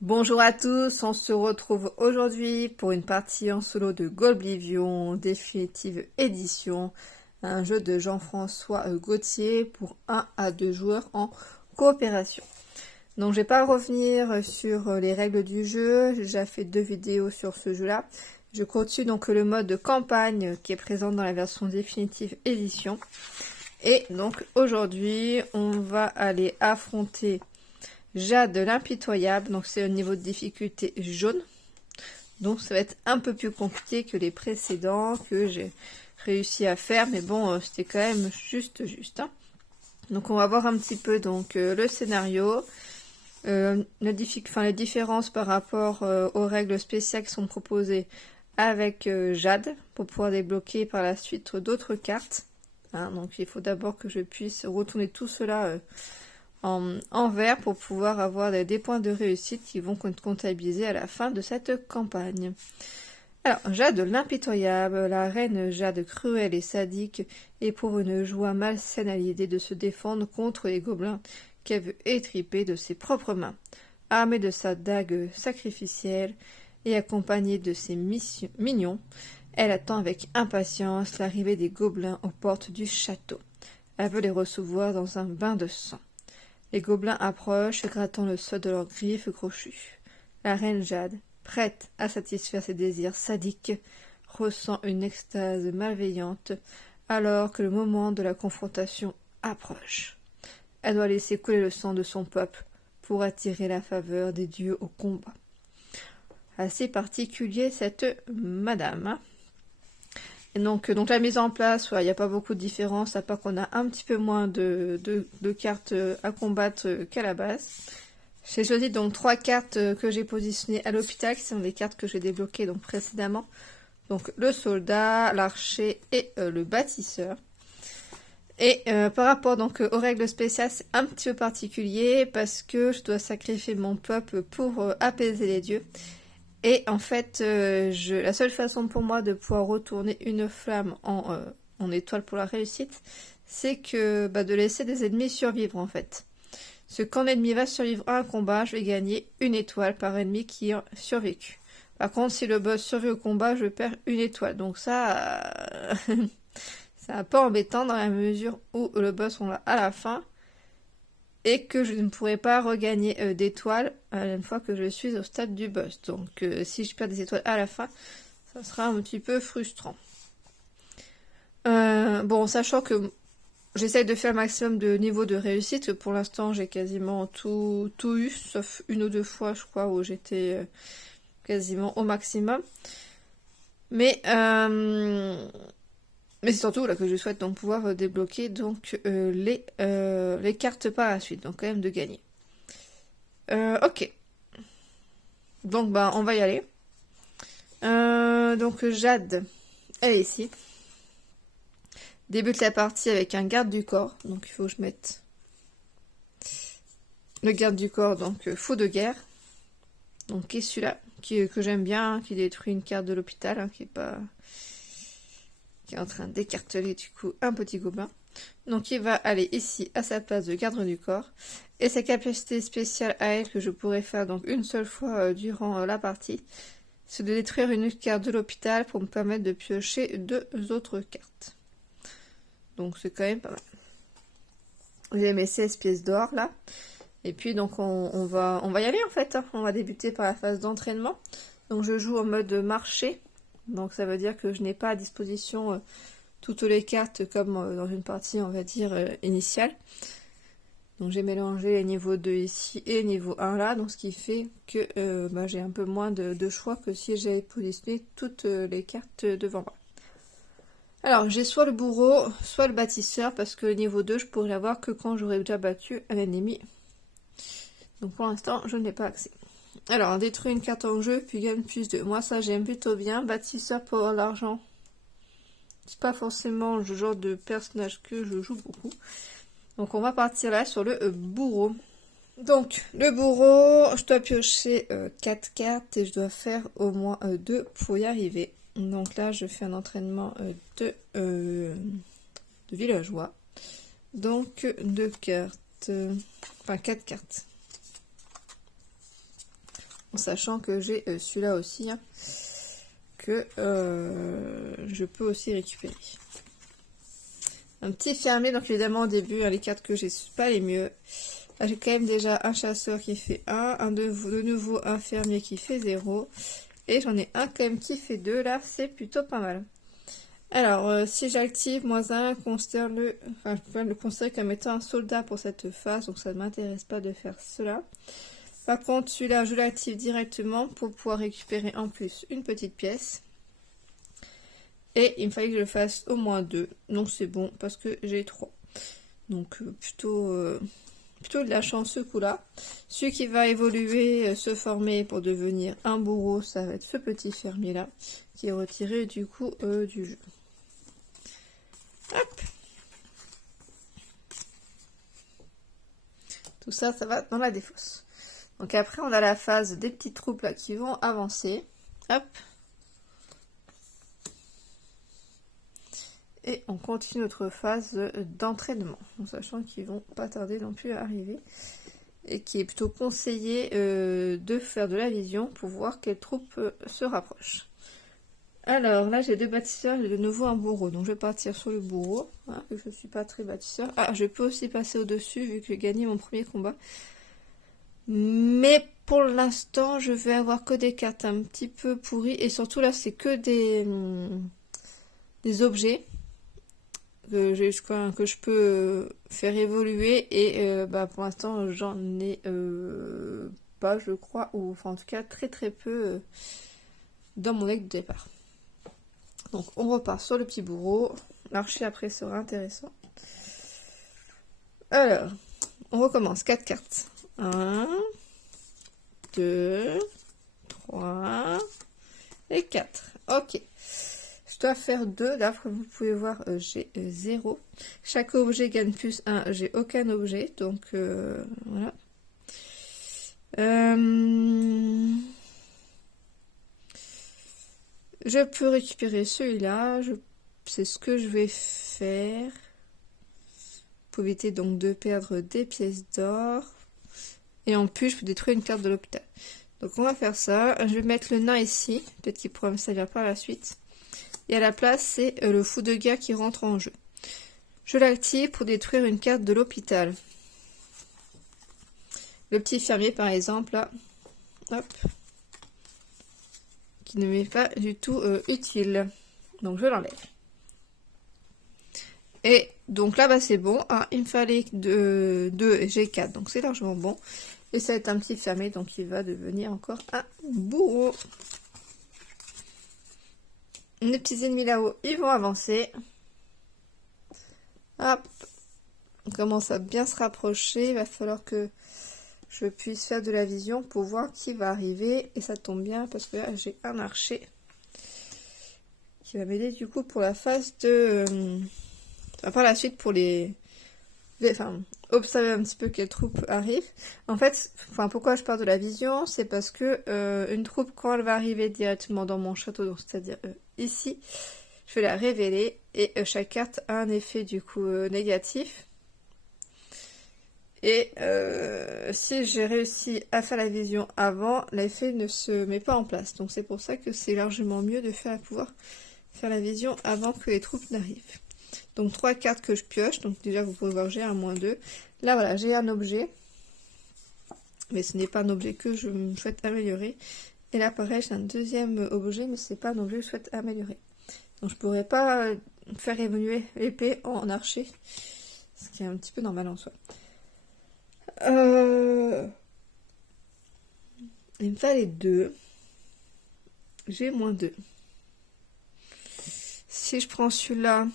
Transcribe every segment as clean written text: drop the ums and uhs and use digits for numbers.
Bonjour à tous, on se retrouve aujourd'hui pour une partie en solo de Golblivion, définitive édition, un jeu de Jean-François Gauthier pour 1 à 2 joueurs en coopération. Donc je vais pas revenir sur les règles du jeu, j'ai déjà fait 2 vidéos sur ce jeu-là. Je continue donc le mode de campagne qui est présent dans la version définitive édition. Et donc aujourd'hui, on va aller affronter Jade l'impitoyable, donc c'est au niveau de difficulté jaune. Donc ça va être un peu plus compliqué que les précédents que j'ai réussi à faire, mais bon, c'était quand même juste. Hein. Donc on va voir un petit peu donc le scénario, les différences par rapport aux règles spéciales qui sont proposées avec Jade, pour pouvoir débloquer par la suite d'autres cartes. Hein, donc il faut d'abord que je puisse retourner tout cela en vert pour pouvoir avoir des points de réussite qui vont être comptabilisés à la fin de cette campagne. Alors, Jade l'impitoyable, la reine Jade cruelle et sadique, éprouve une joie malsaine à l'idée de se défendre contre les gobelins qu'elle veut étriper de ses propres mains. Armée de sa dague sacrificielle et accompagnée de ses mignons, elle attend avec impatience l'arrivée des gobelins aux portes du château. Elle veut les recevoir dans un bain de sang. Les gobelins approchent, grattant le sol de leurs griffes crochues. La reine Jade, prête à satisfaire ses désirs sadiques, ressent une extase malveillante alors que le moment de la confrontation approche. Elle doit laisser couler le sang de son peuple pour attirer la faveur des dieux au combat. Assez particulier cette madame. Hein. Et donc la mise en place, il n'y a pas beaucoup de différence, à part qu'on a un petit peu moins de cartes à combattre qu'à la base. J'ai choisi donc 3 cartes que j'ai positionnées à l'hôpital, qui sont des cartes que j'ai débloquées donc précédemment. Donc le soldat, l'archer et le bâtisseur. Et par rapport donc aux règles spéciales, c'est un petit peu particulier parce que je dois sacrifier mon peuple pour apaiser les dieux. Et en fait, la seule façon pour moi de pouvoir retourner une flamme en étoile pour la réussite, c'est que de laisser des ennemis survivre en fait. Parce que quand l'ennemi va survivre à un combat, je vais gagner une étoile par ennemi qui a survécu. Par contre, si le boss survit au combat, je perds une étoile. Donc ça, c'est un peu embêtant dans la mesure où le boss on l'a à la fin et que je ne pourrai pas regagner d'étoiles une fois que je suis au stade du boss. Donc si je perds des étoiles à la fin, ça sera un petit peu frustrant. Bon, sachant que j'essaye de faire le maximum de niveau de réussite. Pour l'instant, j'ai quasiment tout eu, sauf une ou deux fois, je crois, où j'étais quasiment au maximum. Mais c'est surtout là que je souhaite donc pouvoir débloquer donc les cartes par la suite, donc quand même de gagner. Ok. Donc on va y aller. Donc Jade, elle est ici. Débute la partie avec un garde du corps, donc il faut que je mette le garde du corps, donc fou de guerre. Donc qui est celui-là, que j'aime bien, hein, qui détruit une carte de l'hôpital, hein, qui est en train d'écarteler du coup un petit gobelin. Donc il va aller ici à sa place de garde du corps. Et sa capacité spéciale à elle, que je pourrais faire donc une seule fois durant la partie, c'est de détruire une carte de l'hôpital pour me permettre de piocher 2 autres cartes. Donc c'est quand même pas mal. J'ai mes 16 pièces d'or là. Et puis donc on va y aller en fait. Hein. On va débuter par la phase d'entraînement. Donc je joue en mode marché. Donc ça veut dire que je n'ai pas à disposition toutes les cartes comme dans une partie on va dire initiale. Donc j'ai mélangé les niveaux 2 ici et niveau 1 là. Donc ce qui fait que j'ai un peu moins de choix que si j'avais positionné toutes les cartes devant moi. Alors, j'ai soit le bourreau, soit le bâtisseur, parce que le niveau 2, je pourrais l'avoir que quand j'aurai déjà battu un ennemi. Donc pour l'instant, je n'ai pas accès. Alors, on détruit une carte en jeu, puis gagne plus de... Moi, ça, j'aime plutôt bien. Bâtisseur pour l'argent. C'est pas forcément le genre de personnage que je joue beaucoup. Donc, on va partir là sur le bourreau. Donc, le bourreau, je dois piocher 4 cartes et je dois faire au moins 2 pour y arriver. Donc là, je fais un entraînement de villageois. Donc 2 cartes, enfin 4 cartes. En sachant que j'ai celui-là aussi, hein, que je peux aussi récupérer. Un petit fermier, donc évidemment au début, hein, les cartes que j'ai, c'est pas les mieux. Là, j'ai quand même déjà un chasseur qui fait 1, de nouveau un fermier qui fait 0. Et j'en ai un quand même qui fait 2, là, c'est plutôt pas mal. Alors, si j'active -1, je peux le considérer comme étant un soldat pour cette phase, donc ça ne m'intéresse pas de faire cela. Par contre, celui-là, je l'active directement pour pouvoir récupérer en plus une petite pièce. Et il me fallait que je le fasse au moins 2, donc c'est bon parce que j'ai 3. Donc plutôt de la chance ce coup-là. Celui qui va évoluer, se former pour devenir un bourreau, ça va être ce petit fermier-là, qui est retiré du coup du jeu. Hop. Tout ça, ça va dans la défausse. Donc après, on a la phase des petites troupes là qui vont avancer. Hop. Et on continue notre phase d'entraînement, en sachant qu'ils vont pas tarder non plus à arriver. Et qui est plutôt conseillé de faire de la vision pour voir quelle troupe se rapproche. Alors là j'ai 2 bâtisseurs, j'ai de nouveau un bourreau, donc je vais partir sur le bourreau, hein, que je ne suis pas très bâtisseur. Ah, je peux aussi passer au-dessus vu que j'ai gagné mon premier combat. Mais pour l'instant je vais avoir que des cartes un petit peu pourries, et surtout là c'est que des objets que je peux faire évoluer, et pour l'instant j'en ai pas, je crois, ou enfin en tout cas très très peu dans mon deck de départ. Donc on repart sur le petit bourreau. L'archer après sera intéressant. Alors, on recommence. 4 cartes. 1, 2, 3 et 4. Ok. Je dois faire 2. Là, comme vous pouvez voir, j'ai 0. Chaque objet gagne plus 1. J'ai aucun objet. Donc, voilà. Je peux récupérer celui-là. C'est ce que je vais faire. Pour éviter donc de perdre des pièces d'or. Et en plus, je peux détruire une carte de l'hôpital. Donc on va faire ça. Je vais mettre le nain ici. Peut-être qu'il pourra me servir par la suite. Et à la place, c'est le fou de guerre qui rentre en jeu. Je l'active pour détruire une carte de l'hôpital. Le petit fermier, par exemple, là. Hop. Qui ne m'est pas du tout utile. Donc je l'enlève. Et donc là, c'est bon. Hein, il me fallait 2 et j'ai 4. Donc c'est largement bon. Et ça va être un petit fermier. Donc il va devenir encore un bourreau. Les petits ennemis là-haut, ils vont avancer. Hop. On commence à bien se rapprocher. Il va falloir que je puisse faire de la vision pour voir qui va arriver. Et ça tombe bien parce que là, j'ai un archer qui va m'aider du coup pour la phase de... par la suite pour observer un petit peu quelle troupe arrive. En fait, pourquoi je parle de la vision, c'est parce que une troupe, quand elle va arriver directement dans mon château, donc c'est-à-dire ici, je vais la révéler, et chaque carte a un effet du coup négatif. Et si j'ai réussi à faire la vision avant, l'effet ne se met pas en place. Donc c'est pour ça que c'est largement mieux de pouvoir faire la vision avant que les troupes n'arrivent. Donc 3 cartes que je pioche. Donc déjà vous pouvez voir j'ai un -2. Là voilà, j'ai un objet. Mais ce n'est pas un objet que je souhaite améliorer. Et là pareil, j'ai un deuxième objet, mais ce n'est pas un objet que je souhaite améliorer. Donc je pourrais pas faire évoluer l'épée en archer. Ce qui est un petit peu normal en soi. Il me fallait 2. J'ai -2. Si je prends celui-là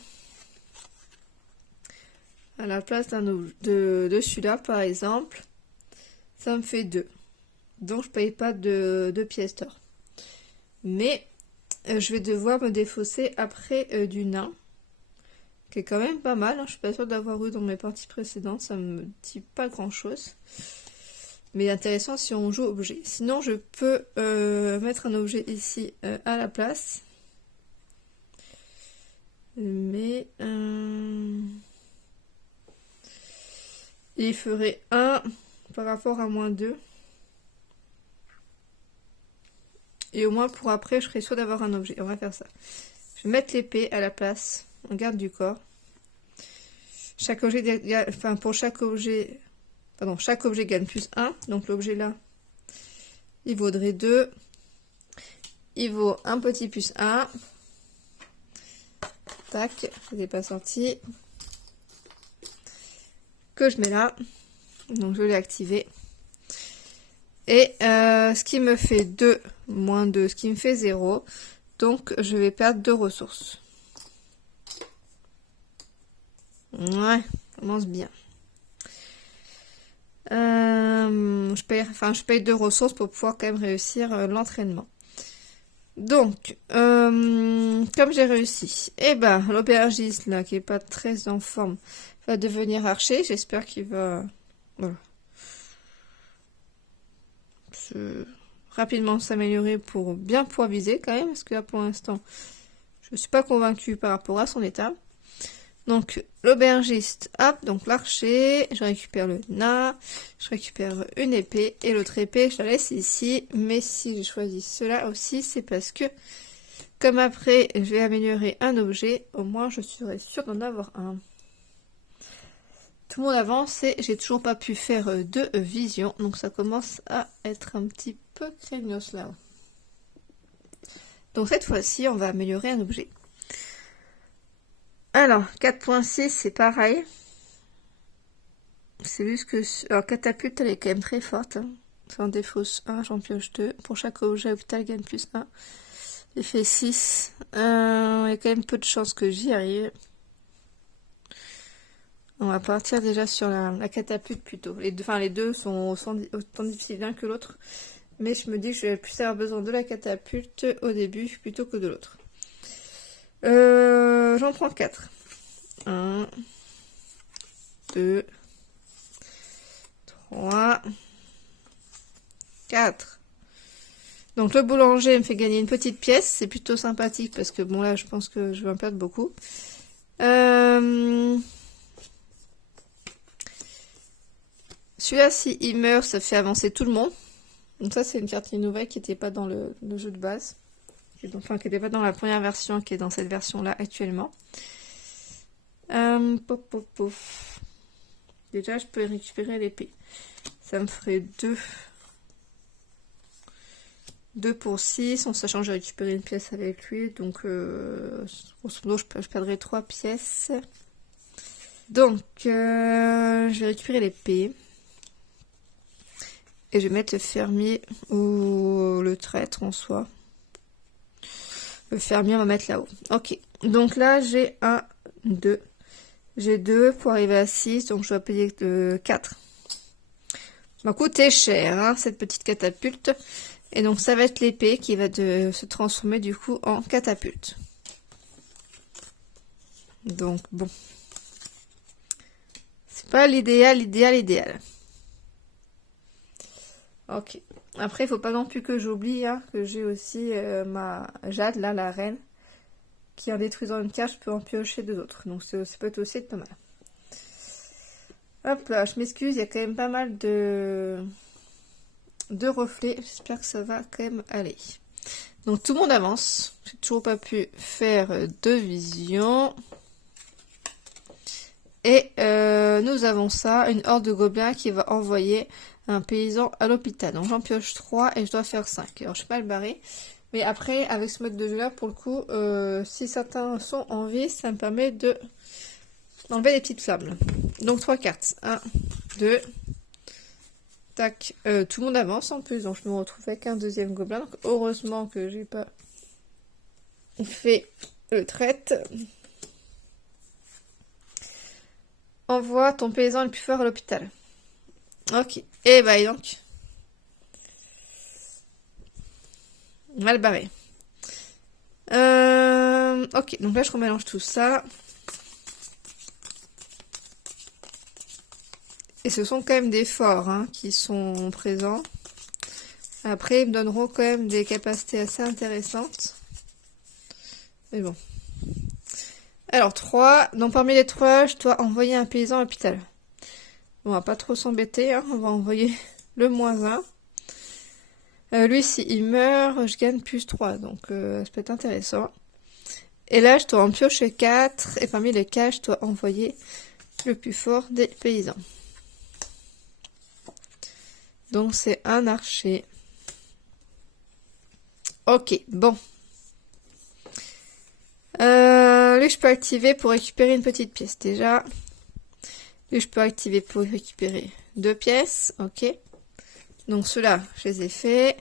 à la place de celui-là, par exemple, ça me fait 2. Donc je paye pas de pièces d'or. Mais je vais devoir me défausser après du nain, qui est quand même pas mal. Hein. Je suis pas sûre d'avoir eu dans mes parties précédentes. Ça me dit pas grand-chose. Mais intéressant si on joue objet. Sinon, je peux mettre un objet ici à la place. Mais il ferait 1 par rapport à -2. Et au moins pour après, je serai sûre d'avoir un objet. On va faire ça. Je vais mettre l'épée à la place. On garde du corps. Chaque objet, enfin pour chaque objet, pardon, chaque objet gagne plus 1. Donc l'objet là, il vaudrait 2. Il vaut un petit plus 1. Tac, ça n'est pas sorti. Que je mets là. Donc je l'ai activé. Et ce qui me fait 2 moins 2, ce qui me fait 0. Donc je vais perdre 2 ressources. Ouais, ça commence bien. Je paye 2 ressources pour pouvoir quand même réussir l'entraînement. Donc, comme j'ai réussi, eh ben, l'aubergiste là, qui est pas très en forme, va devenir archer. J'espère qu'il va voilà, rapidement s'améliorer pour bien pouvoir viser quand même, parce que là pour l'instant, je suis pas convaincue par rapport à son état. Donc, l'aubergiste, hop, donc l'archer, je récupère le nain, je récupère une épée, et l'autre épée, je la laisse ici. Mais si j'ai choisi cela aussi, c'est parce que, comme après, je vais améliorer un objet, au moins je serai sûre d'en avoir un. Tout le monde avance et j'ai toujours pas pu faire de vision, donc ça commence à être un petit peu craignos là. Donc cette fois-ci, on va améliorer un objet. Alors, 4.6, c'est pareil. C'est juste que... Alors, catapulte, elle est quand même très forte. Hein. Sans défausse 1, j'en pioche 2. Pour chaque objet hôpital, gagne plus 1. J'ai fait 6. Il y a quand même peu de chances que j'y arrive. On va partir déjà sur la catapulte plutôt. Les deux sont autant difficiles l'un que l'autre. Mais je me dis que je vais plus avoir besoin de la catapulte au début plutôt que de l'autre. J'en prends 4. 1, 2, 3, 4. Donc le boulanger me fait gagner une petite pièce. C'est plutôt sympathique parce que bon là je pense que je vais en perdre beaucoup. Celui-là, si il meurt, ça fait avancer tout le monde. Donc ça, c'est une carte nouvelle qui n'était pas dans le jeu de base. Enfin, qui n'était pas dans la première version, qui est dans cette version-là actuellement. Pouf. Déjà, je peux récupérer l'épée. Ça me ferait 2. 2 pour 6, en sachant que j'ai récupéré une pièce avec lui. Donc, grosso modo, je perdrai 3 pièces. Donc, je vais récupérer l'épée. Et je vais mettre le fermier ou le traître en soi. Le fermier, on va mettre là-haut. Ok. Donc là, j'ai 1, 2. J'ai 2 pour arriver à 6. Donc je dois payer 4. Ça m'a coûté cher, hein, cette petite catapulte. Et donc ça va être l'épée qui va se transformer du coup en catapulte. Donc bon. C'est pas l'idéal. Ok. Après, il faut pas non plus que j'oublie hein, que j'ai aussi ma Jade, là, la reine, qui en détruisant une carte, je peux en piocher 2 autres. Donc ça peut être aussi pas mal. Hop là, je m'excuse, il y a quand même pas mal de reflets. J'espère que ça va quand même aller. Donc tout le monde avance. J'ai toujours pas pu faire de vision. Et nous avons ça, une horde de gobelins qui va envoyer un paysan à l'hôpital. Donc j'en pioche 3 et je dois faire 5. Alors je suis mal barrée. Mais après, avec ce mode de jeu là, pour le coup, si certains sont en vie, ça me permet de d'enlever les petites flammes. Là. Donc 3 cartes. 1, 2. Tac. Tout le monde avance en plus. Donc je me retrouve avec un deuxième gobelin. Donc heureusement que j'ai pas fait le traite. Envoie ton paysan le plus fort à l'hôpital. Ok. Et bah donc. Mal barré. Ok, donc là je remélange tout ça. Et ce sont quand même des forts hein, qui sont présents. Après, ils me donneront quand même des capacités assez intéressantes. Mais bon. Alors, 3. Donc parmi les 3, je dois envoyer un paysan à l'hôpital. Bon, on va pas trop s'embêter. Hein. On va envoyer le -1. Lui, s'il meurt, je gagne plus 3, donc ça peut être intéressant. Et là, je dois en piocher 4, et parmi les 4, je dois envoyer le plus fort des paysans. Donc, c'est un archer. Ok, bon. Lui, je peux activer pour récupérer une petite pièce, déjà. Lui, je peux activer pour récupérer 2 pièces, ok. Donc, ceux-là, je les ai faits.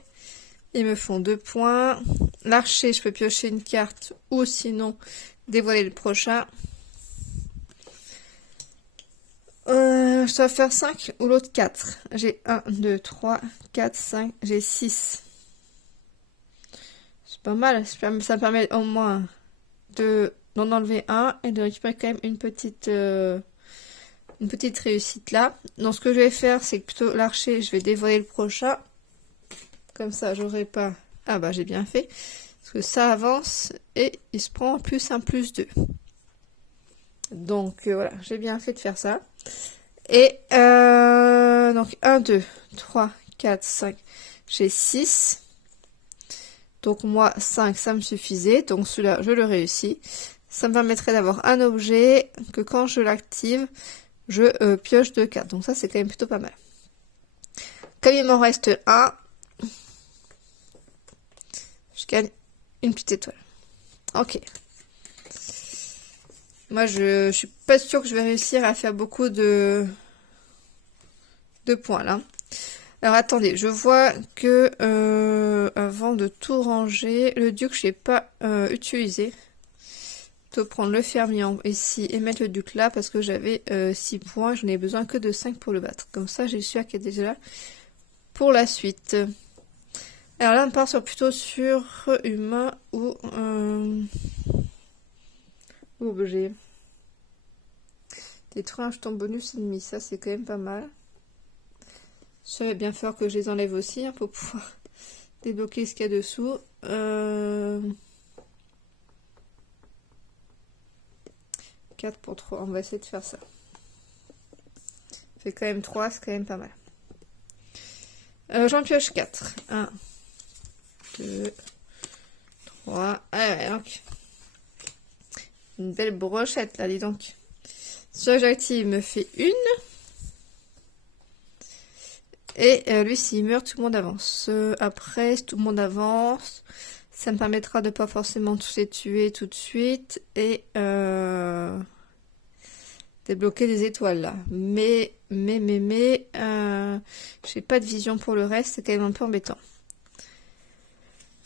Ils me font 2 points. L'archer, je peux piocher une carte ou sinon dévoiler le prochain. Je dois faire 5 ou l'autre 4. J'ai 1, 2, 3, 4, 5. J'ai 6. C'est pas mal. Ça me permet au moins d'en enlever un et de récupérer quand même une petite réussite là. Donc ce que je vais faire, c'est que plutôt l'archer, je vais dévoiler le prochain. Comme ça, j'aurai pas... Ah bah j'ai bien fait. Parce que ça avance et il se prend en plus un plus 2. Donc voilà, j'ai bien fait de faire ça. Et donc 1, 2, 3, 4, 5. J'ai 6. Donc moi, 5, ça me suffisait. Donc celui-là, je le réussis. Ça me permettrait d'avoir un objet que quand je l'active, je pioche 2 cartes. Donc ça, c'est quand même plutôt pas mal. Comme il m'en reste un, je gagne une petite étoile. Ok. Moi, je suis pas sûre que je vais réussir à faire beaucoup de points là. Alors attendez, je vois que avant de tout ranger, le duc, je l'ai pas utilisé. Je peux prendre le fermier ici et mettre le duc là parce que j'avais 6 points. Je n'ai besoin que de 5 pour le battre. Comme ça, j'ai celui qui est déjà là pour la suite. Alors là, on part plutôt sur humain ou objet. Détruire un jeton bonus ennemi, ça c'est quand même pas mal. Ça va bien faire que je les enlève aussi pour pouvoir débloquer ce qu'il y a dessous. 4 pour 3, on va essayer de faire ça. Fait quand même 3, c'est quand même pas mal. J'en pioche 4. 1, 2, 3. Allez, donc. Une belle brochette là, dis donc. Soit j'active, me fait 1. Et lui, s'il meurt, tout le monde avance. Après, si tout le monde avance, ça me permettra de pas forcément tous les tuer tout de suite. Et débloquer des étoiles là. Mais, j'ai pas de vision pour le reste, c'est quand même un peu embêtant.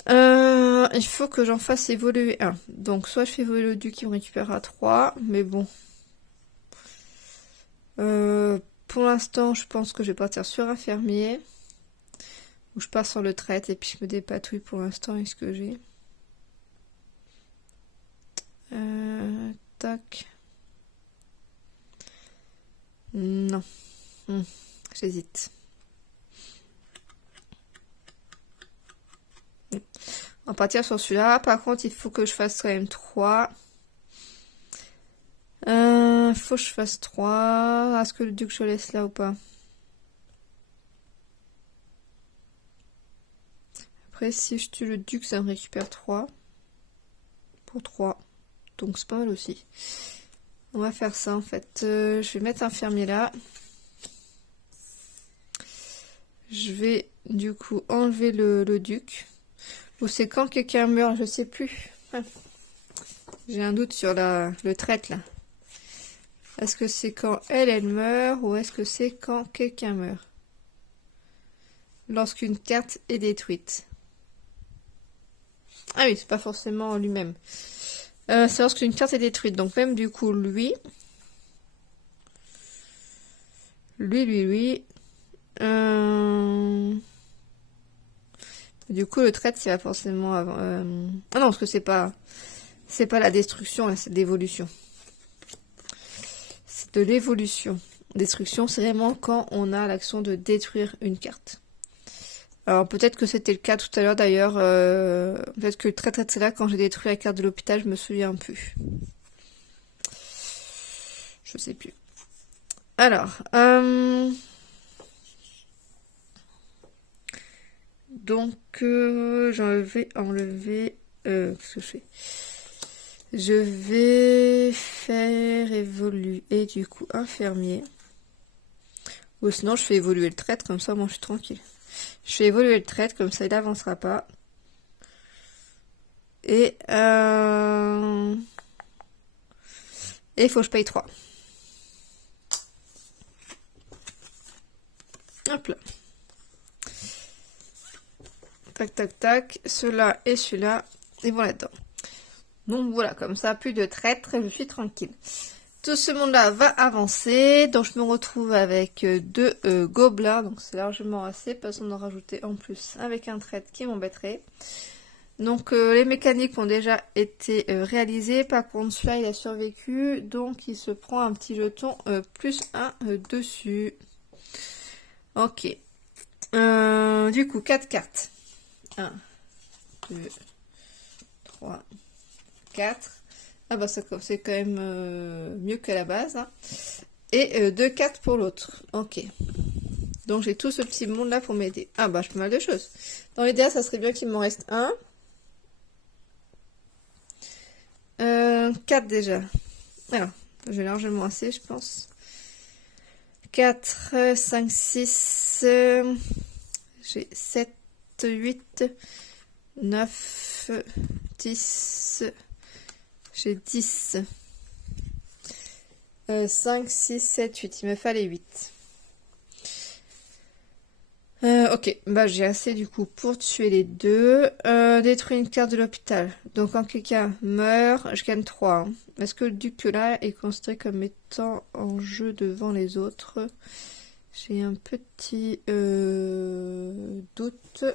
Il faut que j'en fasse évoluer un. Donc, soit je fais évoluer le duc qui me récupérera 3, mais bon. Pour l'instant, je pense que je vais partir sur un fermier. Ou je pars sur le traite et puis je me dépatouille pour l'instant avec ce que j'ai. Tac. Non. J'hésite. On va partir sur celui-là. Par contre, il faut que je fasse quand même 3. Faut que je fasse 3. Est-ce que le duc je le laisse là ou pas? Après, si je tue le duc, ça me récupère 3. Pour 3. Donc c'est pas mal aussi. On va faire ça en fait. Je vais mettre un fermier là. Je vais du coup enlever le duc. Ou c'est quand quelqu'un meurt, je sais plus. J'ai un doute sur le traite là. Est-ce que c'est quand elle meurt ou est-ce que c'est quand quelqu'un meurt? Lorsqu'une carte est détruite. Ah oui, c'est pas forcément lui-même. C'est lorsqu'une carte est détruite. Donc même du coup, lui. Du coup, le traite, il va forcément avant. Ah non, parce que c'est pas la destruction, c'est de l'évolution. C'est de l'évolution. Destruction, c'est vraiment quand on a l'action de détruire une carte. Alors peut-être que c'était le cas tout à l'heure d'ailleurs. Peut-être que le traite, c'est là quand j'ai détruit la carte de l'hôpital, je me souviens plus. Je sais plus. Alors, Donc, je vais enlever... qu'est-ce que je fais? Je vais faire évoluer du coup un fermier. Ou sinon, je fais évoluer le traître, comme ça, moi, je suis tranquille. Je fais évoluer le traître, comme ça, il n'avancera pas. Et il faut que je paye 3. Hop là. Tac, tac, tac. Ceux-là et celui-là, ils vont là-dedans. Donc voilà, comme ça, plus de traître et je suis tranquille. Tout ce monde-là va avancer. Donc je me retrouve avec 2 gobelins. Donc c'est largement assez, parce qu'on en rajouter en plus avec un traître qui m'embêterait. Donc les mécaniques ont déjà été réalisées. Par contre, celui-là, il a survécu. Donc il se prend un petit jeton plus 1 dessus. Ok. Du coup, 4 cartes. 1, 2, 3, 4. Ah bah c'est quand même mieux que la base. Hein. Et 2 cartes pour l'autre. Ok. Donc j'ai tout ce petit monde là pour m'aider. Ah bah je peux mal de choses. Dans l'idéal, ça serait bien qu'il m'en reste un. 4 déjà. Alors, j'ai largement assez, je pense. 4, 5, 6. J'ai 7, 8, 9, 10. J'ai 10. 5, 6, 7, 8. Il me fallait 8. Ok, bah j'ai assez du coup pour tuer les deux. Détruire une carte de l'hôpital. Donc quand quelqu'un meurt, je gagne 3. Hein. Est-ce que le duc là est considéré comme étant en jeu devant les autres? J'ai un petit doute.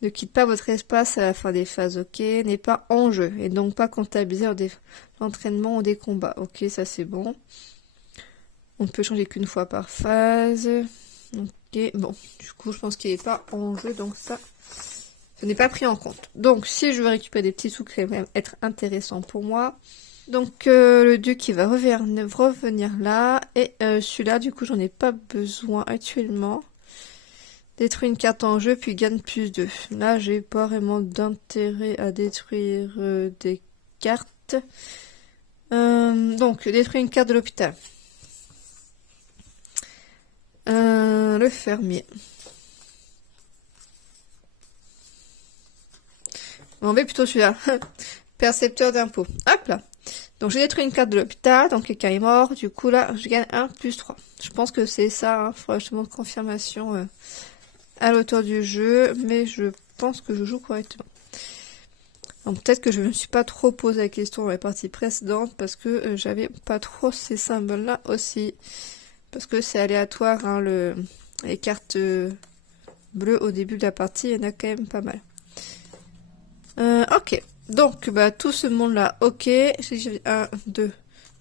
Ne quitte pas votre espace à la fin des phases, ok. N'est pas en jeu et donc pas comptabilisé en l'entraînement ou des combats. Ok, ça c'est bon. On ne peut changer qu'une fois par phase. Ok, bon, du coup, je pense qu'il n'est pas en jeu, donc ça n'est pas pris en compte. Donc, si je veux récupérer des petits sous qui vont être intéressants pour moi. Donc, le duc, il va revenir là. Et celui-là, du coup, j'en ai pas besoin actuellement. Détruire une carte en jeu, puis gagne plus 2. Là, j'ai pas vraiment d'intérêt à détruire des cartes. Donc, détruire une carte de l'hôpital. Le fermier. On va plutôt celui-là. Percepteur d'impôts. Hop là. Donc j'ai détruit une carte de l'hôpital, donc quelqu'un est mort. Du coup là, je gagne 1 plus 3. Je pense que c'est ça. Hein. Faudra que je demande confirmation à l'auteur du jeu. Mais je pense que je joue correctement. Donc peut-être que je ne me suis pas trop posé la question dans les parties précédentes. Parce que j'avais pas trop ces symboles-là aussi. Parce que c'est aléatoire. Hein, les cartes bleues au début de la partie, il y en a quand même pas mal. Ok, donc bah, tout ce monde-là, ok. J'ai 1, 2,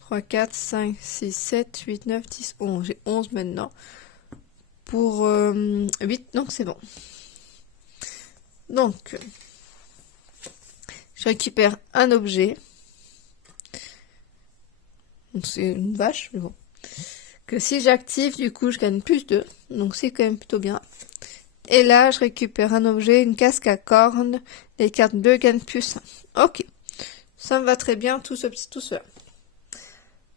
3, 4, 5, 6, 7, 8, 9, 10, 11. J'ai 11 maintenant. Pour 8, donc c'est bon. Donc, je récupère un objet. Donc c'est une vache, mais bon. Que si j'active, du coup, je gagne plus 2. Donc c'est quand même plutôt bien. Et là, je récupère un objet, une casque à cornes. Les cartes bleues gagnent plus 1. Ok. Ça me va très bien, tout cela.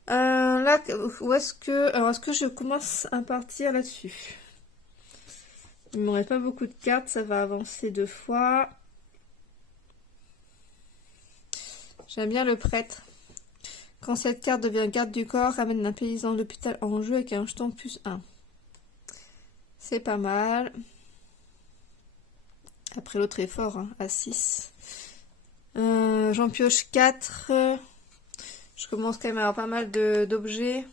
Là, où est-ce que... Alors, est-ce que je commence à partir là-dessus? Il ne m'aurait pas beaucoup de cartes, ça va avancer 2 fois. J'aime bien le prêtre. Quand cette carte devient garde du corps, ramène un paysan de l'hôpital en jeu avec un jeton plus 1. C'est pas mal. Après, l'autre est fort, hein, à 6. J'en pioche 4. Je commence quand même à avoir pas mal d'objets.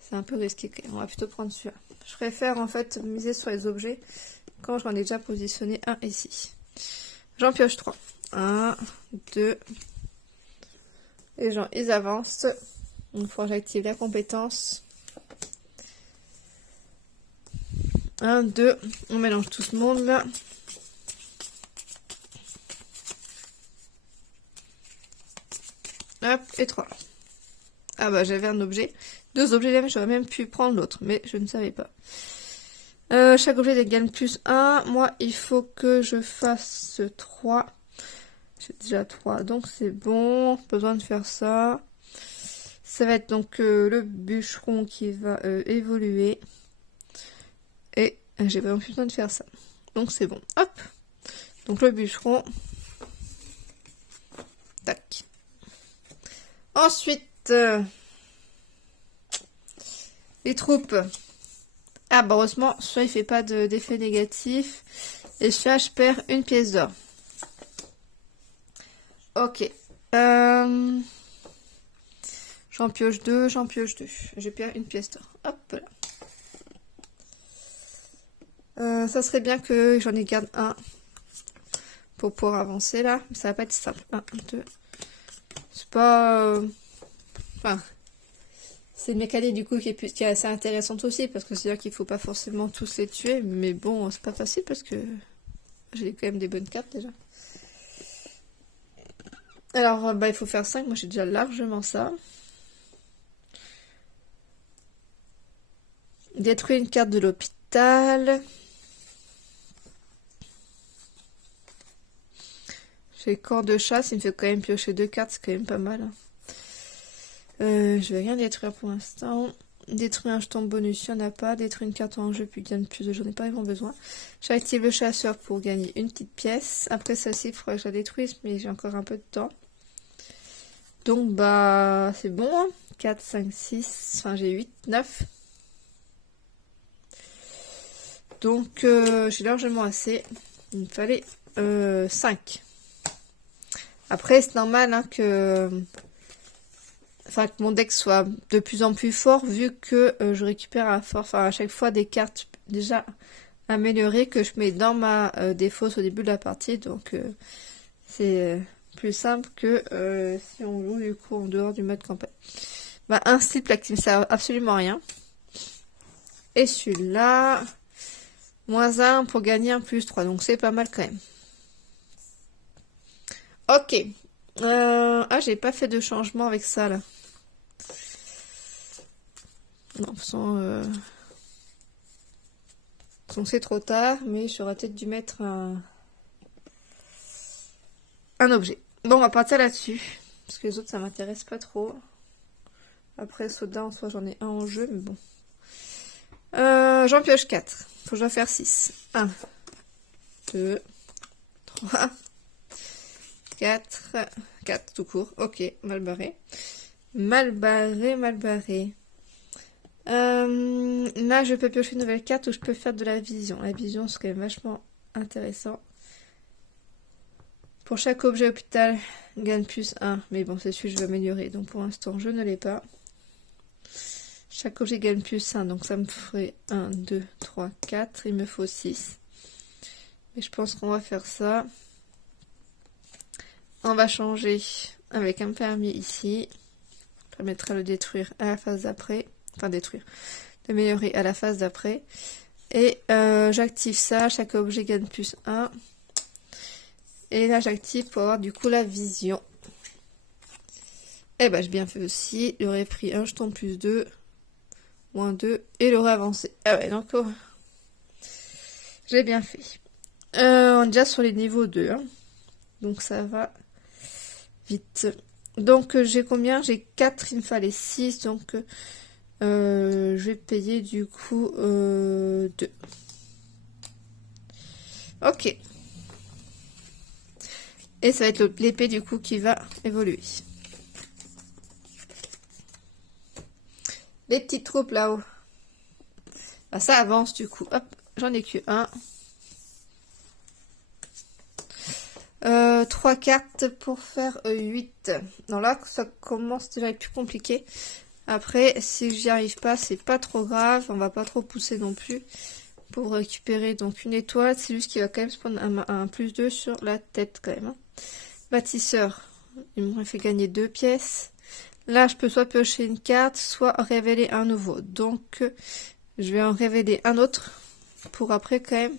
C'est un peu risqué quand même. On va plutôt prendre celui-là. Je préfère en fait miser sur les objets quand j'en ai déjà positionné un ici. J'en pioche 3. 1, 2. Les gens, ils avancent. Il faut que j'active la compétence. 1, 2. On mélange tout ce monde là. Hop, et 3. Ah bah j'avais un objet. 2 objets, j'aurais même pu prendre l'autre, mais je ne savais pas. Chaque objet gagne plus 1. Moi, il faut que je fasse 3. J'ai déjà 3, donc c'est bon. Pas besoin de faire ça. Ça va être donc le bûcheron qui va évoluer. Et j'ai vraiment plus besoin de faire ça. Donc c'est bon. Hop. Donc le bûcheron. Tac. Ensuite, les troupes. Ah bah heureusement, celui-là il fait pas d'effet négatif. Et celui-là je perds une pièce d'or. Ok. J'en pioche 2, j'en pioche 2. Je perds une pièce d'or. Hop là. Ça serait bien que j'en ai garde un pour pouvoir avancer là. Mais ça va pas être simple. 1, 2. C'est pas... Enfin... C'est une mécanique du coup qui est assez intéressante aussi, parce que c'est-à-dire qu'il faut pas forcément tous les tuer, mais bon, c'est pas facile parce que j'ai quand même des bonnes cartes déjà. Alors, bah, il faut faire 5, moi j'ai déjà largement ça. Détruire une carte de l'hôpital. J'ai corps de chasse, il me fait quand même piocher 2 cartes, c'est quand même pas mal. Hein. Je vais rien détruire pour l'instant. Détruire un jeton bonus, il n'y en a pas. Détruire une carte en jeu, puis gagne plus de j'en ai pas vraiment besoin. J'active le chasseur pour gagner une petite pièce. Après celle-ci, il faudrait que je la détruise, mais j'ai encore un peu de temps. Donc, bah, c'est bon. Hein. 4, 5, 6, enfin j'ai 8, 9. Donc, j'ai largement assez. Il me fallait 5. Après, c'est normal hein, que mon deck soit de plus en plus fort, vu que je récupère à chaque fois des cartes déjà améliorées que je mets dans ma défausse au début de la partie. Donc, c'est plus simple que si on joue du coup en dehors du mode campagne. Bah, un slip là qui ne sert absolument à rien. Et celui-là, -1 pour gagner un +3. Donc, c'est pas mal quand même. Ok. Ah, j'ai pas fait de changement avec ça, là. Non, de toute façon, c'est trop tard, mais j'aurais peut-être dû mettre un objet. Bon, on va partir là-dessus, parce que les autres, ça m'intéresse pas trop. Après, Soda, en soi, j'en ai un en jeu, mais bon. J'en pioche 4. Faut que je dois faire 6. 1, 2, 3, 4, 4 tout court. Ok, mal barré. Mal barré, mal barré. Là, je peux piocher une nouvelle carte où je peux faire de la vision. La vision, c'est quand même vachement intéressant. Pour chaque objet hôpital, gagne +1. Mais bon, c'est celui que je veux améliorer. Donc pour l'instant, je ne l'ai pas. Chaque objet gagne +1. Donc ça me ferait 1, 2, 3, 4. Il me faut 6. Et je pense qu'on va faire ça. On va changer avec un permis ici. Ça permettra de le détruire à la phase d'après. Enfin, détruire. D'améliorer à la phase d'après. Et j'active ça. Chaque objet gagne +1. Et là, j'active pour avoir du coup la vision. Et bah, j'ai bien fait aussi. Il aurait pris un jeton +2. -2. Et il aurait avancé. Ah ouais, donc j'ai bien fait. On est déjà sur les niveaux 2. Hein. Donc ça va vite. Donc j'ai combien? J'ai 4, il me fallait 6. Donc je vais payer du coup 2. Ok. Et ça va être l'épée du coup qui va évoluer. Les petites troupes là-haut. Bah, ça avance du coup. Hop, j'en ai que 1. 3 cartes pour faire 8. Non, là, ça commence déjà à être plus compliqué. Après, si j'y arrive pas, c'est pas trop grave. On va pas trop pousser non plus. Pour récupérer donc une étoile. C'est juste qu'il va quand même se prendre un +2 sur la tête quand même. Hein. Bâtisseur. Il m'aurait fait gagner 2 pièces. Là, je peux soit piocher une carte, soit révéler un nouveau. Donc, je vais en révéler un autre. Pour après quand même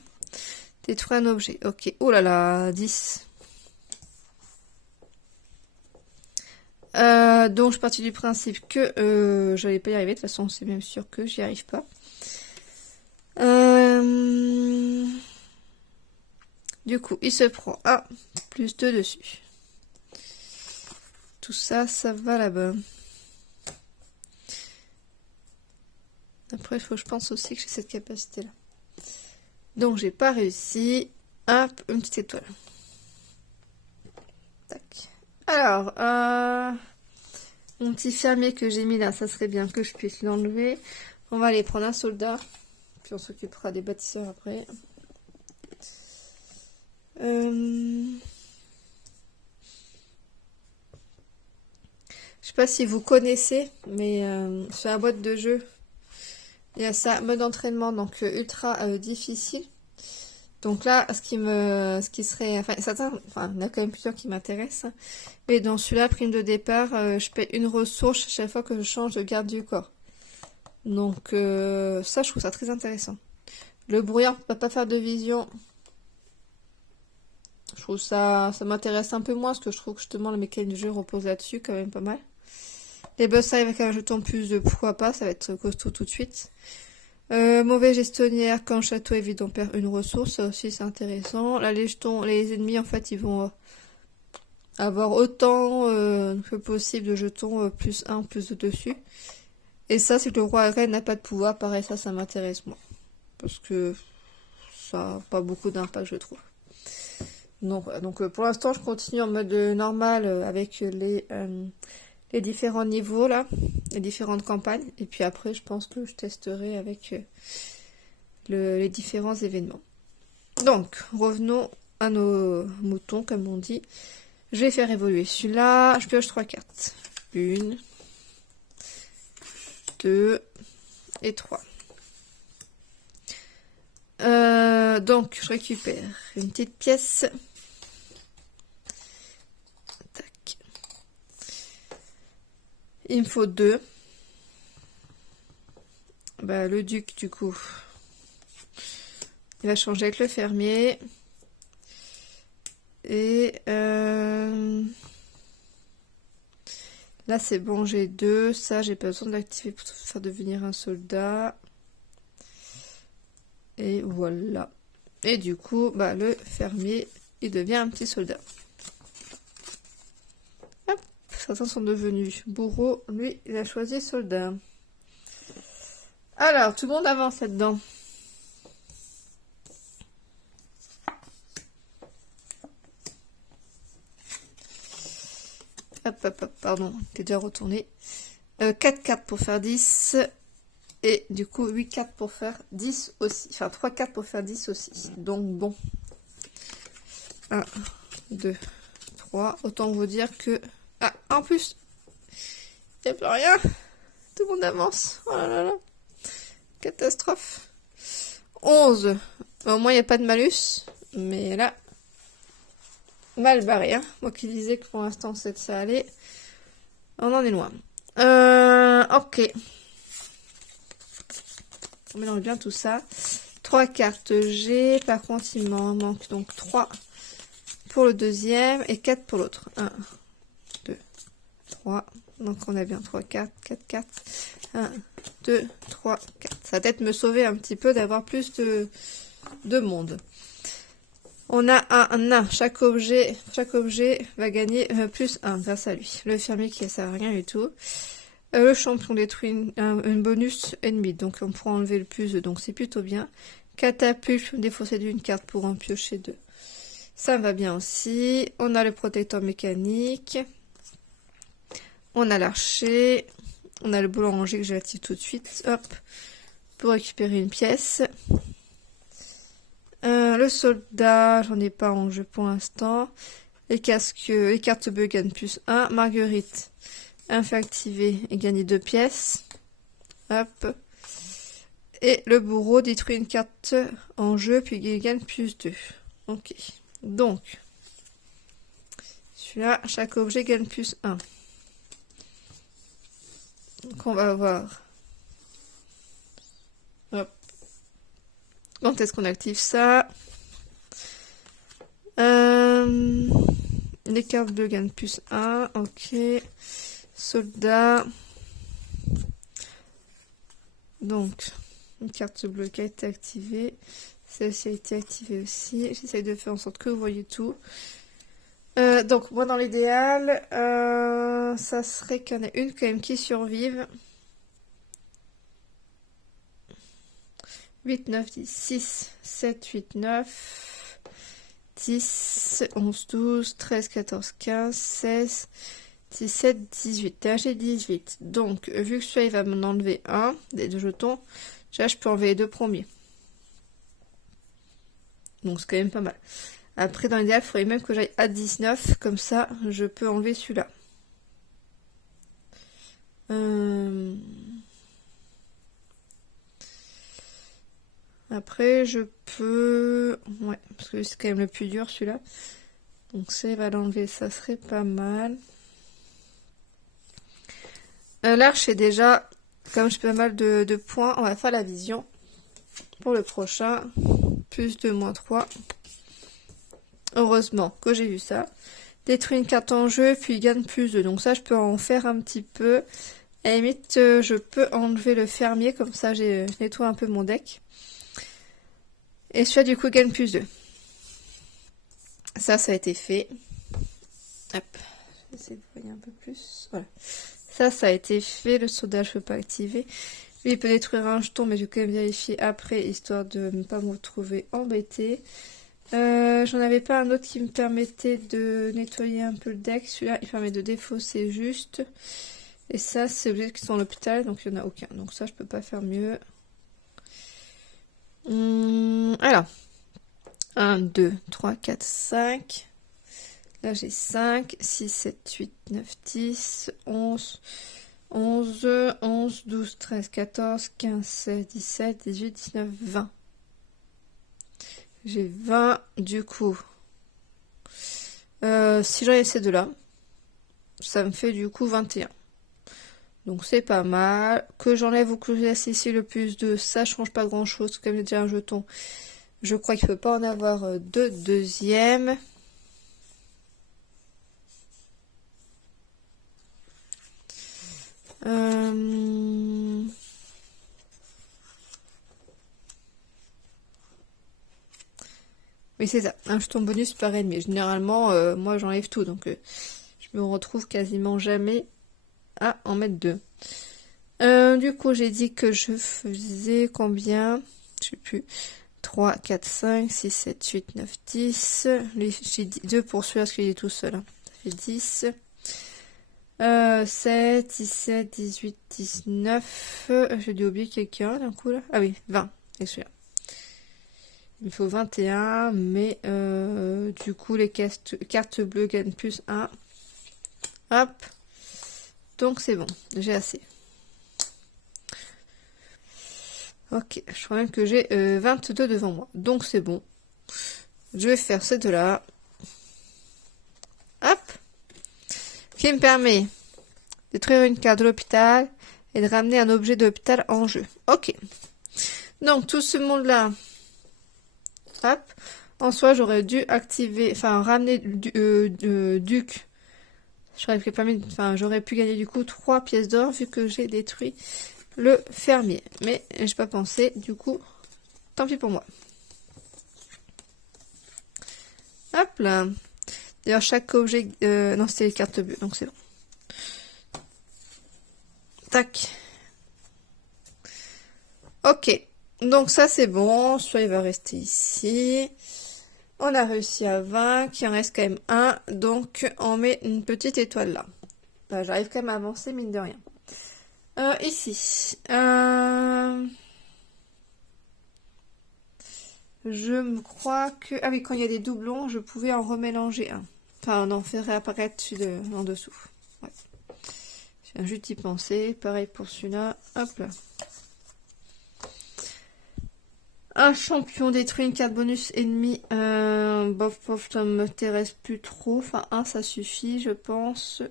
détruire un objet. Ok. Oh là là, 10. Donc je suis partie du principe que j'allais pas y arriver. De toute façon, c'est même sûr que j'y arrive pas. Du coup, il se prend 1 plus 2 dessus. Tout ça, ça va là-bas. Après, il faut que je pense aussi que j'ai cette capacité-là. Donc, j'ai pas réussi. Hop, une petite étoile. Tac. Alors, mon petit fermier que j'ai mis là, ça serait bien que je puisse l'enlever. On va aller prendre un soldat. Puis on s'occupera des bâtisseurs après. Je sais pas si vous connaissez, mais sur la boîte de jeu, il y a ça, mode entraînement, donc ultra difficile. Donc là, ce qui serait, enfin, certains, enfin, il y en a quand même plusieurs qui m'intéressent. Mais dans celui-là, prime de départ, je paie une ressource chaque fois que je change de garde du corps. Donc ça, je trouve ça très intéressant. Le brouillard ne peut pas faire de vision. Je trouve ça m'intéresse un peu moins, parce que je trouve que justement la mécanique du jeu repose là-dessus, quand même pas mal. Les boss avec un jeton plus de pourquoi pas, ça va être costaud tout de suite. Mauvais gestionnaire, quand château est vide, on perd une ressource, ça aussi c'est intéressant. Là, les jetons, les ennemis, en fait, ils vont avoir autant que possible de jetons plus 1, plus 2 dessus. Et ça, c'est que le roi reine n'a pas de pouvoir, pareil, ça m'intéresse moins. Parce que ça n'a pas beaucoup d'impact, je trouve. Donc pour l'instant, je continue en mode normal avec les différents niveaux là, les différentes campagnes. Et puis après, je pense que je testerai avec les différents événements. Donc, revenons à nos moutons, comme on dit. Je vais faire évoluer celui-là. Je pioche 3 cartes. 1, 2 et 3. Donc, je récupère une petite pièce. Tac. Il me faut 2. Bah, le duc, du coup, il va changer avec le fermier. Et là, c'est bon, j'ai 2. Ça, j'ai pas besoin de l'activer pour faire devenir un soldat. Et voilà. Et du coup, bah, le fermier, il devient un petit soldat. Hop, certains sont devenus bourreaux. Lui, il a choisi soldat. Alors, tout le monde avance là-dedans. Hop, pardon, t'es déjà retourné. 4 cartes pour faire 10. Et du coup, 8 cartes pour faire 10 aussi. Enfin, 3 cartes pour faire 10 aussi. Donc, bon. 1, 2, 3. Autant vous dire que... Ah, en plus, il n'y a plus rien. Tout le monde avance. Oh là là là. Catastrophe. 11. Au moins, il n'y a pas de malus. Mais là, mal barré. Hein. Moi qui disais que pour l'instant, ça allait. On en est loin. Ok. On mélange bien tout ça. 3 cartes G. Par contre, il m'en manque donc 3 pour le deuxième et 4 pour l'autre. 1, 2, 3. Donc, on a bien 3 cartes, 4 cartes. 1, 2, 3, 4. Ça va peut-être me sauver un petit peu d'avoir plus de monde. On a un nain. Chaque objet va gagner plus 1 grâce à lui. Le fermier qui ne sert à rien du tout. Le champion détruit une bonus ennemi, donc on pourra enlever le plus, donc c'est plutôt bien. Catapulte, défausser d'une carte pour en piocher 2. Ça va bien aussi. On a le protecteur mécanique. On a l'archer. On a le boulanger que j'active tout de suite. Hop. Pour récupérer une pièce. Le soldat, j'en ai pas en jeu pour l'instant. Les cartes bleues gagnent plus 1. Marguerite. Un fait activer et gagner 2 pièces. Hop. Et le bourreau détruit une carte en jeu, puis il gagne plus 2. Ok. Donc, celui-là, chaque objet gagne plus 1. Donc, on va voir. Hop. Quand est-ce qu'on active ça? Les cartes bleues gagnent plus 1. Ok. Soldat. Donc, Une carte bleue qui a été activée. Celle-ci a été activée aussi. J'essaye de faire en sorte que vous voyez tout. Donc, moi, dans l'idéal, ça serait qu'il y en ait une quand même qui survive. 8, 9, 10, 6, 7, 8, 9, 10, 11, 12, 13, 14, 15, 16, 17, 18. Là, j'ai 18. Donc, vu que celui-là, il va m'en enlever un des deux jetons, déjà, je peux enlever les deux premiers. Donc, c'est quand même pas mal. Après, dans l'idéal, il faudrait même que j'aille à 19. Comme ça, je peux enlever celui-là. Après, je peux... Ouais, parce que c'est quand même le plus dur, celui-là. Donc, ça, il va l'enlever. Ça serait pas mal. L'arche, c'est déjà... Comme j'ai pas mal de points, on va faire la vision. Pour le prochain. Plus 2, moins 3. Heureusement que j'ai vu ça. Détruit une carte en jeu, puis il gagne plus 2. Donc ça, je peux en faire un petit peu. À la limite, je peux enlever le fermier. Comme ça, j'ai nettoie un peu mon deck. Et celui-là, du coup, gagne plus 2. Ça a été fait. Hop. Je vais essayer de voir un peu plus. Voilà. Ça a été fait. Le soda, je ne peux pas activer. Lui, il peut détruire un jeton, mais je vais quand même vérifier après, histoire de ne pas me retrouver embêtée. J'en avais pas un autre qui me permettait de nettoyer un peu le deck. Celui-là, il permet de défausser juste. Et ça, c'est obligé qu'ils sont à l'hôpital, donc il n'y en a aucun. Donc ça, je peux pas faire mieux. Alors. 1, 2, 3, 4, 5. Là, j'ai 5, 6, 7, 8, 9, 10, 11, 12, 13, 14, 15, 16, 17, 18, 19, 20. J'ai 20, du coup. Si j'enlève ces deux-là, ça me fait du coup 21. Donc c'est pas mal. Que j'enlève ou que je laisse ici le plus 2, ça change pas grand-chose. Comme il y a déjà un jeton, je crois qu'il ne peut pas en avoir de deuxième. Oui, c'est ça. Un jeton bonus par ennemi. Généralement, moi, j'enlève tout. Donc, je me retrouve quasiment jamais à en mettre 2. Du coup, j'ai dit que je faisais combien? Je sais plus. 3, 4, 5, 6, 7, 8, 9, 10. J'ai dit 2 pour celui-là parce qu'il est tout seul. Ça fait 10. 7, 17, 18, 19. J'ai dû oublier quelqu'un d'un coup là. Ah oui, 20. C'est celui-là. Il me faut 21, mais du coup les cartes bleues gagnent plus 1. Hop. Donc c'est bon, j'ai assez. Ok, je crois même que j'ai 22 devant moi. Donc c'est bon. Je vais faire ces deux-là. Hop. Qui me permet de détruire une carte de l'hôpital et de ramener un objet de l'hôpital en jeu. Ok. Donc tout ce monde-là. Hop. En soi, j'aurais dû activer, enfin ramener Duc. J'aurais pu gagner du coup 3 pièces d'or vu que j'ai détruit le fermier. Mais j'ai pas pensé, du coup, tant pis pour moi. Hop là. D'ailleurs, chaque objet... non, c'était les cartes bleues, donc c'est bon. Tac. Ok. Donc ça, c'est bon. Soit il va rester ici. On a réussi à 20. Il en reste quand même un. Donc, on met une petite étoile là. Bah, j'arrive quand même à avancer, mine de rien. Ici. Je me crois que... Ah oui, quand il y a des doublons, je pouvais en remélanger un. Enfin, on en fait réapparaître celui en dessous. Ouais. Je viens juste d'y penser. Pareil pour celui-là. Hop là. Un champion détruit une carte bonus ennemi. Bof, bof, ça m'intéresse plus trop. Enfin, un, ça suffit, je pense.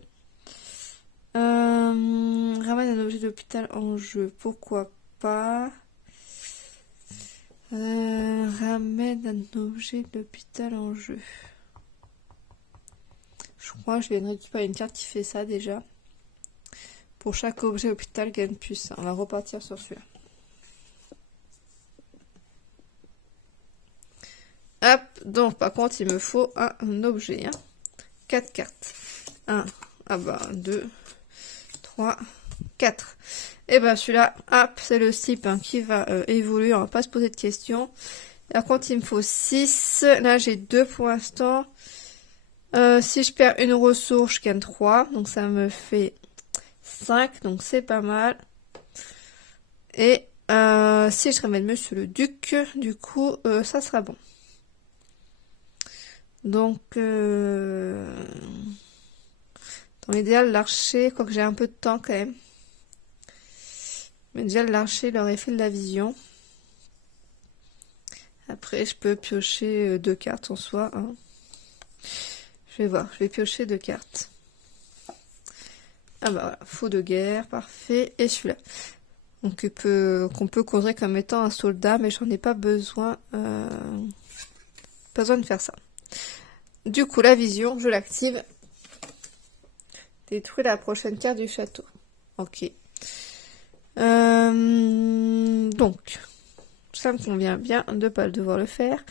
Ramène un objet d'hôpital en jeu. Pourquoi pas? Ramène un objet d'hôpital en jeu. Je crois que je viens de récupérer une carte qui fait ça déjà. Pour chaque objet d'hôpital, gagne plus. On va repartir sur celui-là. Hop, donc par contre, il me faut un objet. Hein. 4 cartes. 1, ah bah 2, 3, 4. Et ben celui-là, hop, c'est le slip hein, qui va évoluer. On va pas se poser de questions. Par contre, il me faut 6. Là, j'ai 2 pour l'instant. Si je perds une ressource, je gagne 3. Donc ça me fait 5. Donc c'est pas mal. Et si je ramène Monsieur le Duc, du coup, ça sera bon. Donc, dans l'idéal, l'archer, quoique j'ai un peu de temps quand même. Mais déjà, l'archer, il aurait fait de la vision. Après, je peux piocher 2 cartes en soi. Hein. Je vais voir, je vais piocher 2 cartes. Ah bah voilà, faux de guerre, parfait. Et celui-là. Donc, qu'on peut considérer comme étant un soldat, mais j'en ai pas besoin. Pas besoin de faire ça. Du coup, la vision, je l'active. Détruire la prochaine carte du château. Ok. Donc, ça me convient bien de ne pas devoir le faire.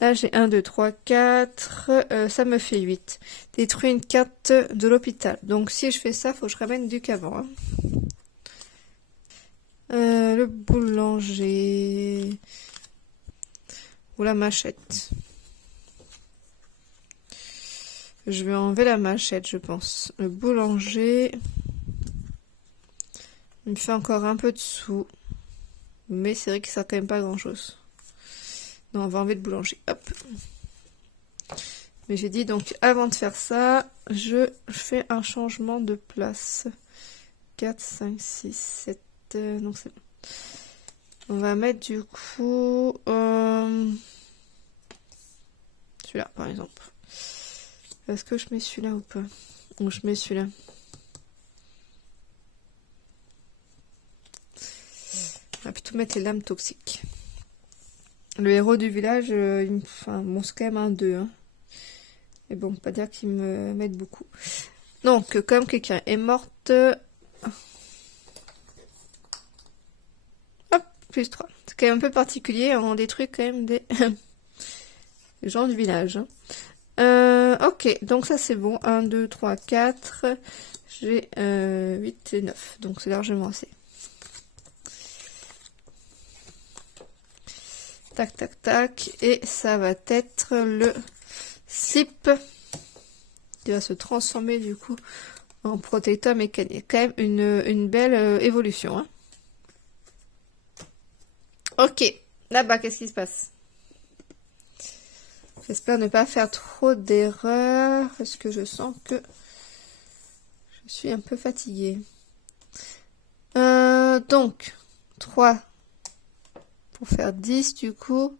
Là, j'ai 1, 2, 3, 4. Ça me fait 8. Détruire une carte de l'hôpital. Donc, si je fais ça, il faut que je ramène du avant. Hein. Le boulanger. Ou la machette. Je vais enlever la machette, je pense. Le boulanger. Il me fait encore un peu de sous. Mais c'est vrai que ça sert quand même pas grand chose. Non, on va enlever le boulanger. Hop. Mais j'ai dit donc avant de faire ça, je fais un changement de place. 4, 5, 6, 7. Non, c'est bon. On va mettre du coup celui-là par exemple. Est-ce que je mets celui-là ou pas? Ou je mets celui-là. On va plutôt mettre les lames toxiques. Le héros du village, enfin, bon, c'est quand même un 2. Hein. Mais bon, pas dire qu'il me m'aide beaucoup. Donc, comme quelqu'un est morte... Hop, plus 3. C'est quand même un peu particulier, on détruit quand même des gens du village. Hein. Ok, donc ça c'est bon. 1, 2, 3, 4. J'ai 8 et 9. Donc c'est largement assez. Tac, tac, tac. Et ça va être le slip qui va se transformer du coup en protecteur mécanique. Quand même une belle évolution. Hein. Ok, là-bas, qu'est-ce qui se passe? J'espère ne pas faire trop d'erreurs parce que je sens que je suis un peu fatiguée. Donc, 3 pour faire 10 du coup.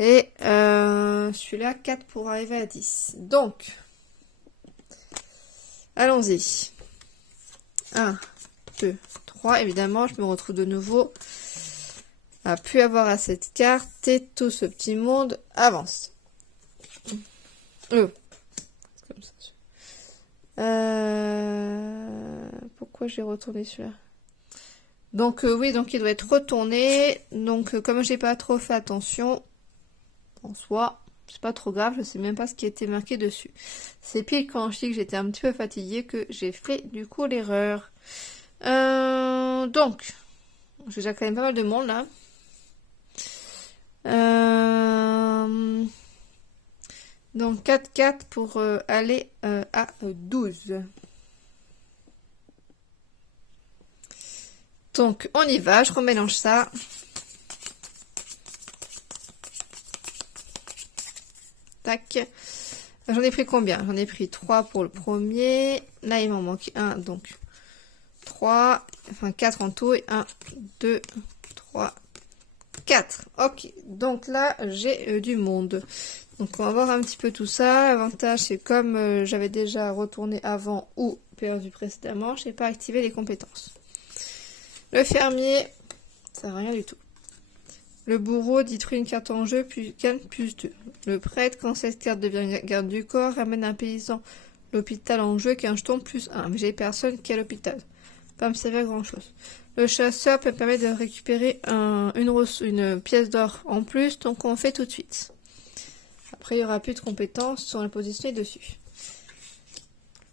Et celui-là, 4 pour arriver à 10. Donc, allons-y. 1, 2, 3. Évidemment, je me retrouve de nouveau à plus avoir à cette carte. Et tout ce petit monde avance. Comme ça. Pourquoi j'ai retourné celui-là? Donc oui, donc il doit être retourné. Donc comme j'ai pas trop fait attention, en soi, c'est pas trop grave, je sais même pas ce qui était marqué dessus. C'est pile quand je dis que j'étais un petit peu fatiguée que j'ai fait du coup l'erreur. Donc, j'ai déjà quand même pas mal de monde là. Donc 4-4 pour aller à 12. Donc on y va, je remélange ça. Tac. J'en ai pris combien? J'en ai pris 3 pour le premier. Là il m'en manque 1, donc 3. Enfin 4 en tout. Et 1, 2, 3, 4. Ok, donc là j'ai du monde. Donc on va voir un petit peu tout ça. L'avantage c'est comme j'avais déjà retourné avant ou perdu précédemment, je n'ai pas activé les compétences. Le fermier, ça sert à rien du tout. Le bourreau détruit une carte en jeu, puis gagne plus 2. Le prêtre, quand cette carte devient garde du corps, ramène un paysan l'hôpital en jeu qui a un jeton plus 1. Mais j'ai personne qui a l'hôpital. Pas me servir grand chose. Le chasseur peut me permettre de récupérer une pièce d'or en plus, donc on fait tout de suite. Après, il n'y aura plus de compétences sur la position dessus.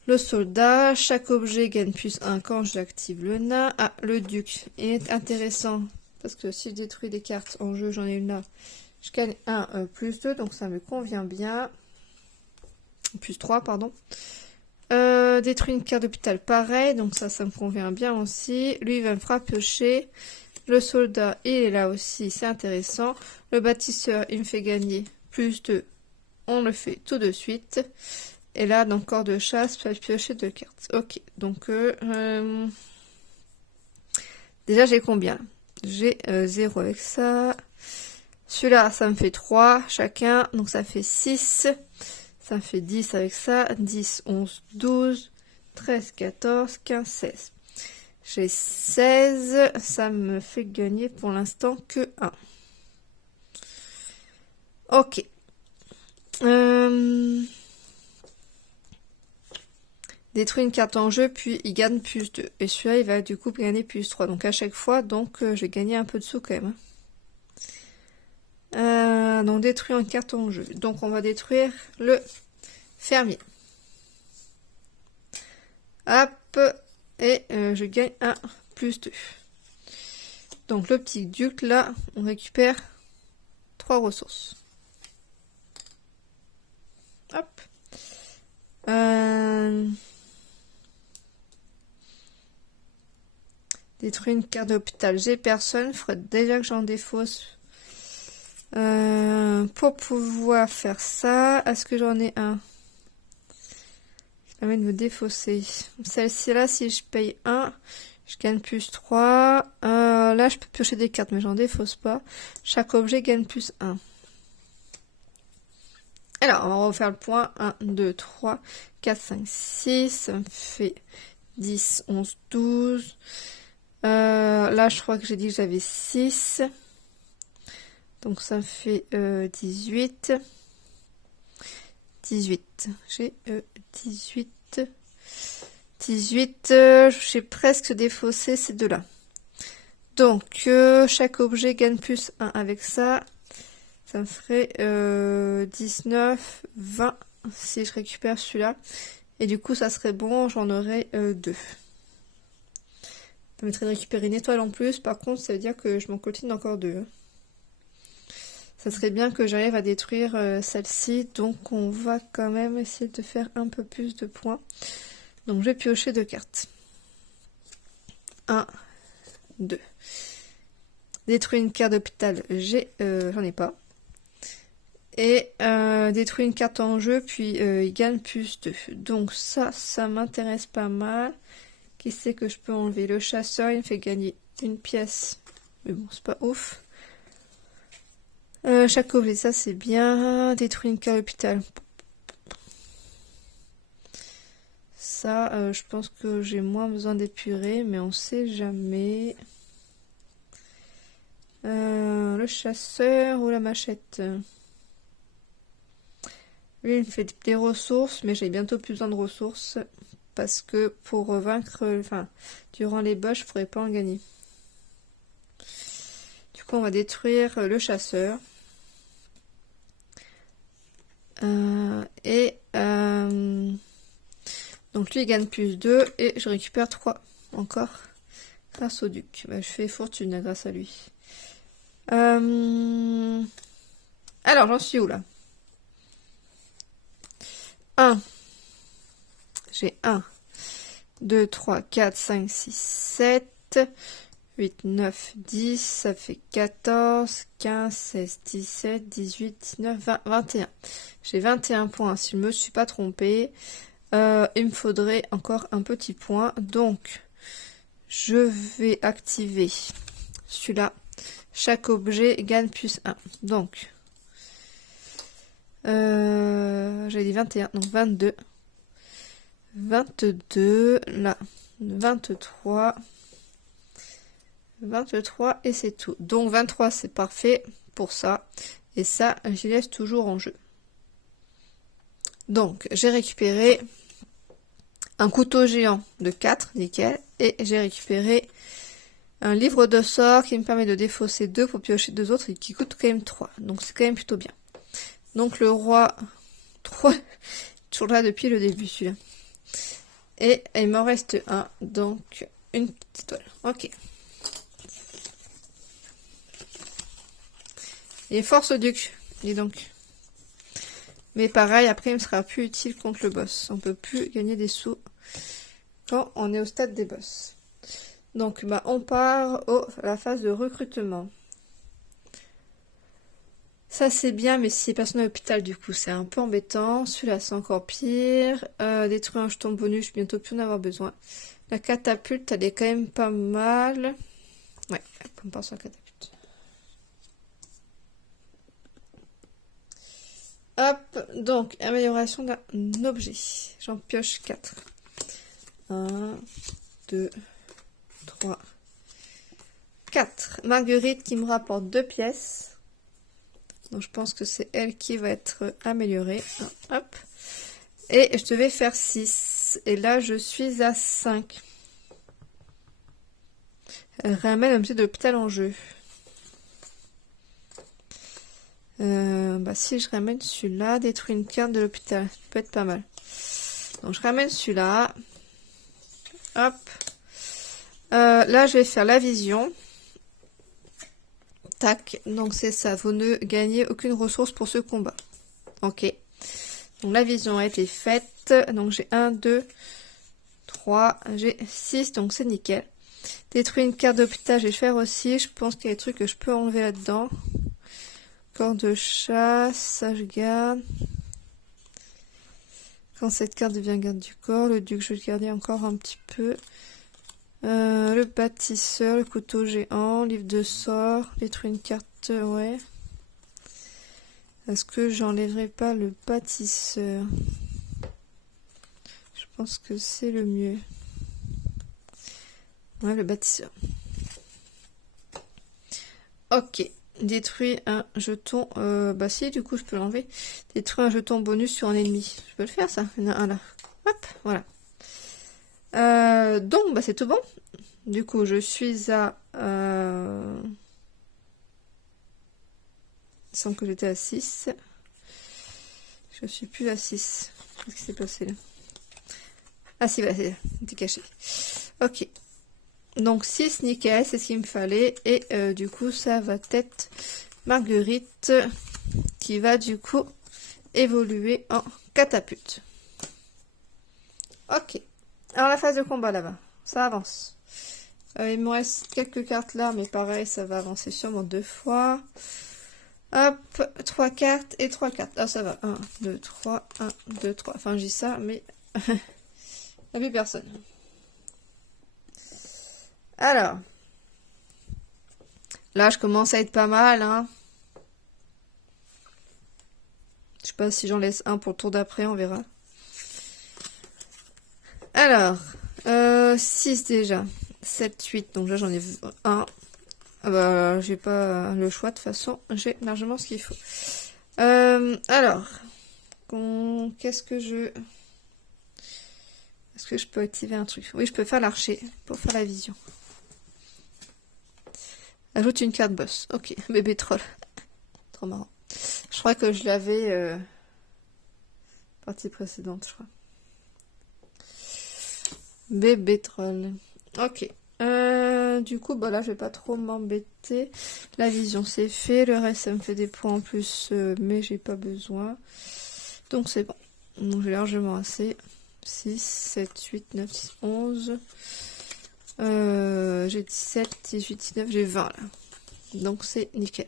Le soldat, chaque objet gagne +1 quand j'active le nain. Ah, le duc est intéressant. Parce que si je détruis des cartes en jeu, j'en ai une là. Je gagne 1 +2, donc ça me convient bien. +3, pardon. Détruire une carte d'hôpital, pareil, donc ça me convient bien aussi. Lui, il va me faire piocher. Le soldat, il est là aussi, c'est intéressant. Le bâtisseur, il me fait gagner +2. On le fait tout de suite. Et là, dans corps de chasse, je vais piocher 2 cartes. Ok, donc déjà, j'ai combien? J'ai 0 avec ça. Celui-là, ça me fait 3 chacun, donc ça fait 6. Ça me fait 10 avec ça. 10, 11, 12, 13, 14, 15, 16. J'ai 16. Ça me fait gagner pour l'instant que 1. Ok. Détruit une carte en jeu, puis il gagne +2. Et celui-là, il va du coup gagner +3. Donc à chaque fois, donc j'ai gagné un peu de sous quand même. Donc détruire une carte en jeu. Donc on va détruire le fermier. Hop. Et je gagne un +2. Donc le petit duc là, on récupère 3 ressources. Hop. Détruire une carte d'hôpital. J'ai personne. Il faudrait déjà que j'en défausse. Pour pouvoir faire ça, est-ce que j'en ai un? Je vais me défausser. Celle-ci là, si je paye 1, je gagne +3. Là, je peux piocher des cartes, mais j'en défausse pas. Chaque objet gagne +1. Alors, on va refaire le point. 1, 2, 3, 4, 5, 6. Ça me fait 10, 11, 12. Là, je crois que j'ai dit que j'avais 6. Donc, ça me fait 18. 18. J'ai 18. 18. J'ai presque défaussé ces deux-là. Donc, chaque objet gagne +1 avec ça. Ça me ferait 19, 20 si je récupère celui-là. Et du coup, ça serait bon, j'en aurais 2. Ça permettrait de récupérer une étoile en plus. Par contre, ça veut dire que je m'en continue encore 2. Ça serait bien que j'arrive à détruire celle-ci. Donc, on va quand même essayer de faire un peu plus de points. Donc, je vais piocher 2 cartes. 1, 2. Détruire une carte d'hôpital, j'en ai pas. Et détruire une carte en jeu, puis il gagne +2. Donc ça m'intéresse pas mal. Qui c'est que je peux enlever? Le chasseur, il me fait gagner une pièce. Mais bon, c'est pas ouf. Chaque objet, ça c'est bien. Détruire une carte d'hôpital. Ça, je pense que j'ai moins besoin d'épurer, mais on sait jamais. Le chasseur ou la machette? Lui, il me fait des ressources, mais j'ai bientôt plus besoin de ressources. Parce que pour vaincre, durant les boss, je ne pourrais pas en gagner. Du coup, on va détruire le chasseur. Donc lui, il gagne +2 et je récupère 3 encore grâce au duc. Je fais fortune grâce à lui. Alors, j'en suis où là? 1. J'ai 1, 2, 3, 4, 5, 6, 7, 8, 9, 10, ça fait 14, 15, 16, 17, 18, 19, 20, 21. J'ai 21 points, si je ne me suis pas trompée. Il me faudrait encore un petit point. Donc, je vais activer celui-là. Chaque objet gagne +1. Donc, j'avais dit 21, donc 22. 22, là, 23. 23 et c'est tout. Donc 23, c'est parfait pour ça. Et ça, je laisse toujours en jeu. Donc, j'ai récupéré un couteau géant de 4, nickel. Et j'ai récupéré un livre de sorts qui me permet de défausser 2 pour piocher 2 autres et qui coûte quand même 3. Donc c'est quand même plutôt bien. Donc le roi 3, toujours là depuis le début celui-là. Et il m'en reste un, donc une petite étoile. Ok. Et force au duc, dis donc. Mais pareil, après il me sera plus utile contre le boss. On peut plus gagner des sous quand on est au stade des boss. Donc bah on part à la phase de recrutement. Ça c'est bien, mais si personne à l'hôpital du coup c'est un peu embêtant. Celui-là c'est encore pire. Détruire un jeton bonus, je vais bientôt plus en avoir besoin. La catapulte elle est quand même pas mal. Ouais, on part sur la catapulte. Hop, donc amélioration d'un objet. J'en pioche 4. 1, 2, 3, 4. Marguerite qui me rapporte 2 pièces. Donc je pense que c'est elle qui va être améliorée. Hop. Et je devais faire 6. Et là je suis à 5. Elle ramène un objet de l'hôpital en jeu. Bah si je ramène celui-là, détruire une carte de l'hôpital, ça peut être pas mal. Donc je ramène celui-là. Hop. Là je vais faire la vision. Tac, donc c'est ça, vous ne gagnez aucune ressource pour ce combat. Ok. Donc la vision a été faite. Donc j'ai 1, 2, 3, j'ai 6, donc c'est nickel. Détruire une carte d'hôpital, je vais faire aussi. Je pense qu'il y a des trucs que je peux enlever là-dedans. Corps de chasse, ça je garde. Quand cette carte devient garde du corps, le duc je vais le garder encore un petit peu. Le bâtisseur, le couteau géant, livre de sorts, détruire une carte, ouais. Est-ce que j'enlèverai pas le bâtisseur? Je pense que c'est le mieux. Ouais, le bâtisseur. Ok. Détruire un jeton. Bah si, du coup, je peux l'enlever. Détruire un jeton bonus sur un ennemi. Je peux le faire, ça. Il y en a un là. Hop, voilà. Donc, bah c'est tout bon. Du coup, je suis à... Il semble que j'étais à 6. Je suis plus à 6. Qu'est-ce qui s'est passé là? Ah si, voilà, c'est là. C'était caché. Ok. Donc 6, nickel, c'est ce qu'il me fallait. Et du coup, ça va être Marguerite qui va du coup évoluer en catapulte. Ok. Alors la phase de combat là-bas, ça avance. Il me reste quelques cartes là, mais pareil, ça va avancer sûrement 2 fois. Hop, 3 cartes et 3 cartes. Ah, ça va. 1, 2, 3, 1, 2, 3. Enfin, je dis ça, mais il n'y a plus personne. Alors, là, je commence à être pas mal, hein. Je sais pas si j'en laisse un pour le tour d'après, on verra. Alors, 6 déjà. 7, 8, donc là j'en ai 1. Ah bah, j'ai pas le choix, de toute façon, j'ai largement ce qu'il faut. Alors, qu'est-ce que je... Est-ce que je peux activer un truc? Oui, je peux faire l'archer pour faire la vision. Ajoute une carte boss. Ok, bébé troll. Trop marrant. Je crois que je l'avais... Partie précédente, je crois. Bébé troll. Ok. Du coup, bah là, je vais pas trop m'embêter. La vision, c'est fait. Le reste, ça me fait des points en plus, mais j'ai pas besoin. Donc, c'est bon. Donc, j'ai largement assez. 6, 7, 8, 9, 10, 11. J'ai 17, 18, 19, j'ai 20 là. Donc, c'est nickel.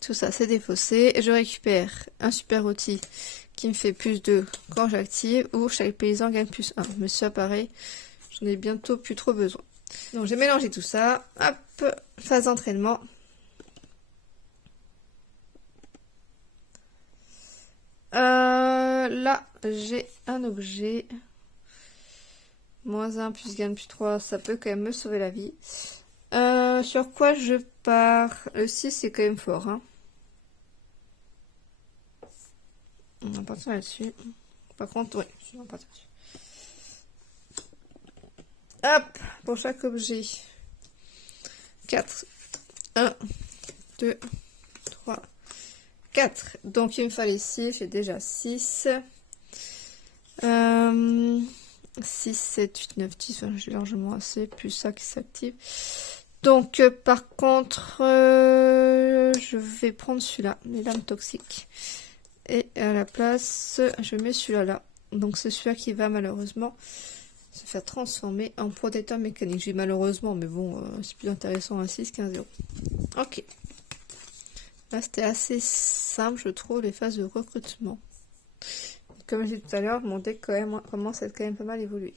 Tout ça, c'est défaussé. Je récupère un super outil qui me fait plus 2 quand j'active, ou chaque paysan gagne plus 1. Mais ça, pareil, j'en ai bientôt plus trop besoin. Donc, j'ai mélangé tout ça. Hop, phase d'entraînement. Là, j'ai un objet. Moins 1 plus gagne plus 3, ça peut quand même me sauver la vie. Sur quoi je pars? Le 6, c'est quand même fort, hein. On va partir là-dessus. Par contre, oui, je vais partir là-dessus. Hop, pour chaque objet. 4. 1, 2, 3, 4. Donc il me fallait 6, j'ai déjà 6. 6, 7, 8, 9, 10, j'ai largement assez, plus ça qui s'active. Donc par contre, je vais prendre celui-là, les lames toxiques. Et à la place, je mets celui-là là. Donc c'est celui-là qui va malheureusement se faire transformer en protecteur mécanique. J'ai malheureusement, mais bon, c'est plus intéressant un 6 qu'un 0. Ok. Là c'était assez simple, je trouve, les phases de recrutement. Comme j'ai dit tout à l'heure, mon deck quand même, commence à être quand même pas mal évolué.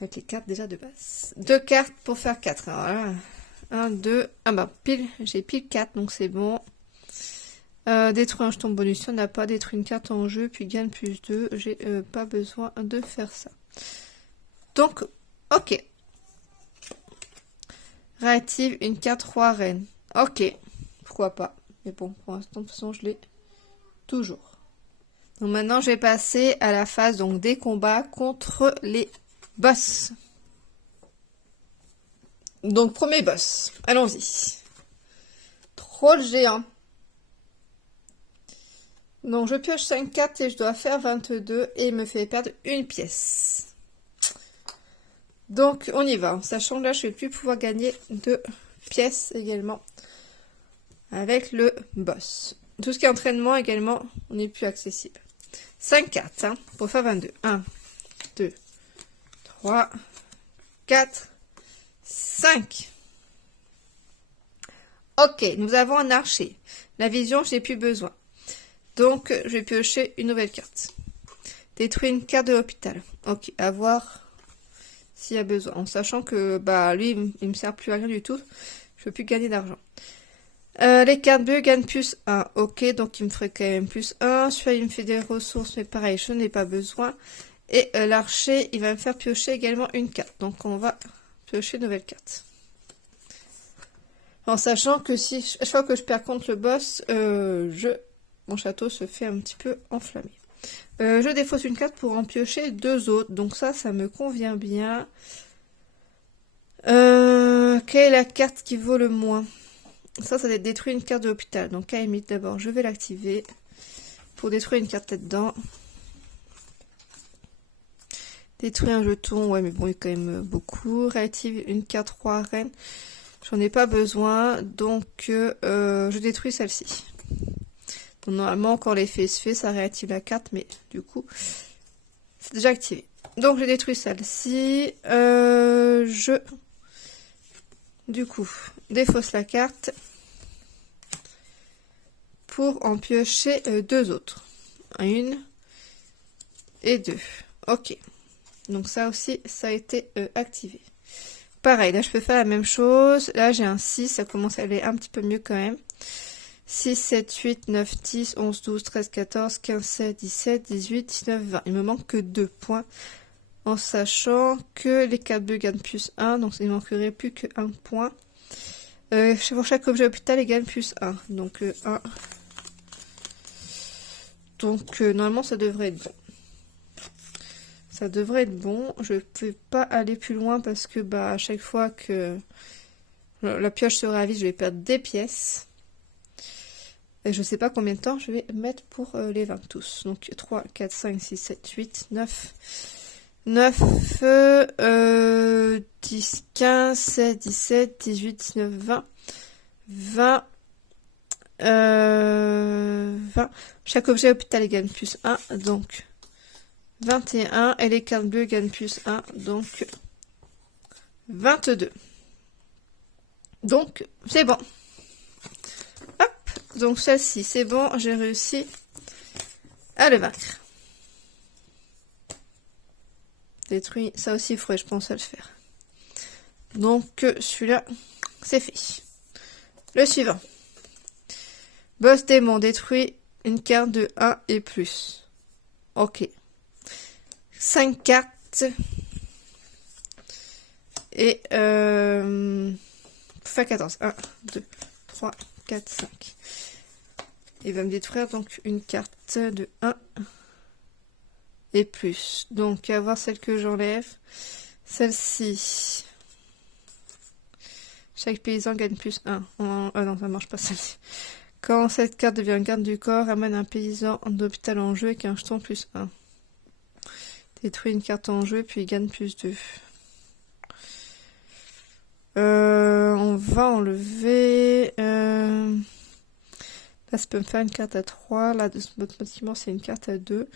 Avec les cartes déjà de base. 2 cartes pour faire 4. Alors là, 1, 2. Ah bah pile, j'ai pile 4, donc c'est bon. Détruire un jeton bonus, on n'a pas détruit une carte en jeu, puis gagne plus 2. J'ai pas besoin de faire ça. Donc, ok. Réactive une carte roi reine. Ok, pourquoi pas. Mais bon, pour l'instant, de toute façon, je l'ai toujours. Donc maintenant, je vais passer à la phase donc, des combats contre les boss. Donc, premier boss. Allons-y. Troll géant. Donc, je pioche 5 cartes et je dois faire 22 et il me fait perdre une pièce. Donc, on y va. Sachant que là, je ne vais plus pouvoir gagner de pièces également avec le boss. Tout ce qui est entraînement également, on n'est plus accessible. 5 cartes hein, pour faire 22. 1, 2, 3, 4, 5. Ok, nous avons un archer. La vision, je n'ai plus besoin. Donc, je vais piocher une nouvelle carte. Détruire une carte de l'hôpital. Ok, à voir s'il y a besoin. En sachant que bah lui, il me sert plus à rien du tout. Je ne peux plus gagner d'argent. Les cartes bleues gagnent plus 1. Ok, donc il me ferait quand même plus 1. Celui-là, il me fait des ressources, mais pareil, je n'ai pas besoin. Et l'archer, il va me faire piocher également une carte. Donc on va piocher une nouvelle carte. En sachant que si chaque fois que je perds contre le boss, mon château se fait un petit peu enflammer. Je défausse une carte pour en piocher 2 autres. Donc ça me convient bien. Quelle est la carte qui vaut le moins? Ça va être détruire une carte de l'hôpital. Donc à la limite, d'abord, je vais l'activer pour détruire une carte dedans. Détruire un jeton, ouais, mais bon, il y a quand même beaucoup. Réactive une carte roi reine. J'en ai pas besoin, donc je détruis celle-ci. Donc, normalement, quand l'effet se fait, ça réactive la carte, mais du coup, c'est déjà activé. Donc, je détruis celle-ci. Du coup, défausse la carte pour en piocher 2 autres. 1 et 2. Ok. Donc ça aussi, ça a été activé. Pareil, là je peux faire la même chose. Là j'ai un 6, ça commence à aller un petit peu mieux quand même. 6, 7, 8, 9, 10, 11, 12, 13, 14, 15, 16, 17, 18, 19, 20. Il me manque que 2 points. En sachant que les cartes bleues gagnent plus 1, donc il ne manquerait plus que 1 point. Pour chaque objet hôpital, il gagne plus 1. Donc 1. Donc normalement ça devrait être bon. Ça devrait être bon. Je ne peux pas aller plus loin parce que bah à chaque fois que la pioche sera à vide, je vais perdre des pièces. Et je ne sais pas combien de temps je vais mettre pour les 20 tous. Donc 3, 4, 5, 6, 7, 8, 9. 9, 10, 15, 16, 17, 18, 19, 20. 20. 20. Chaque objet hôpital gagne plus 1. Donc 21 et les cartes bleues gagnent plus 1, donc 22. Donc, c'est bon. Hop, donc celle-ci, c'est bon, j'ai réussi à le vaincre. Détruit, ça aussi, il faudrait, je pense, à le faire. Donc, celui-là, c'est fait. Le suivant. Boss démon, détruit une carte de 1 et plus. Ok. 5 cartes et faire 14. 1, 2, 3, 4, 5. Il va me détruire donc une carte de 1 et plus. Donc, à voir celle que j'enlève. Celle-ci. Chaque paysan gagne plus 1. Ah non, ça marche pas celle-ci. Quand cette carte devient garde du corps, amène un paysan d'hôpital en jeu avec un jeton plus 1. Détruis une carte en jeu, puis gagne plus 2. On va enlever... Là, ça peut me faire une carte à 3. Là, automatiquement, c'est une carte à 2.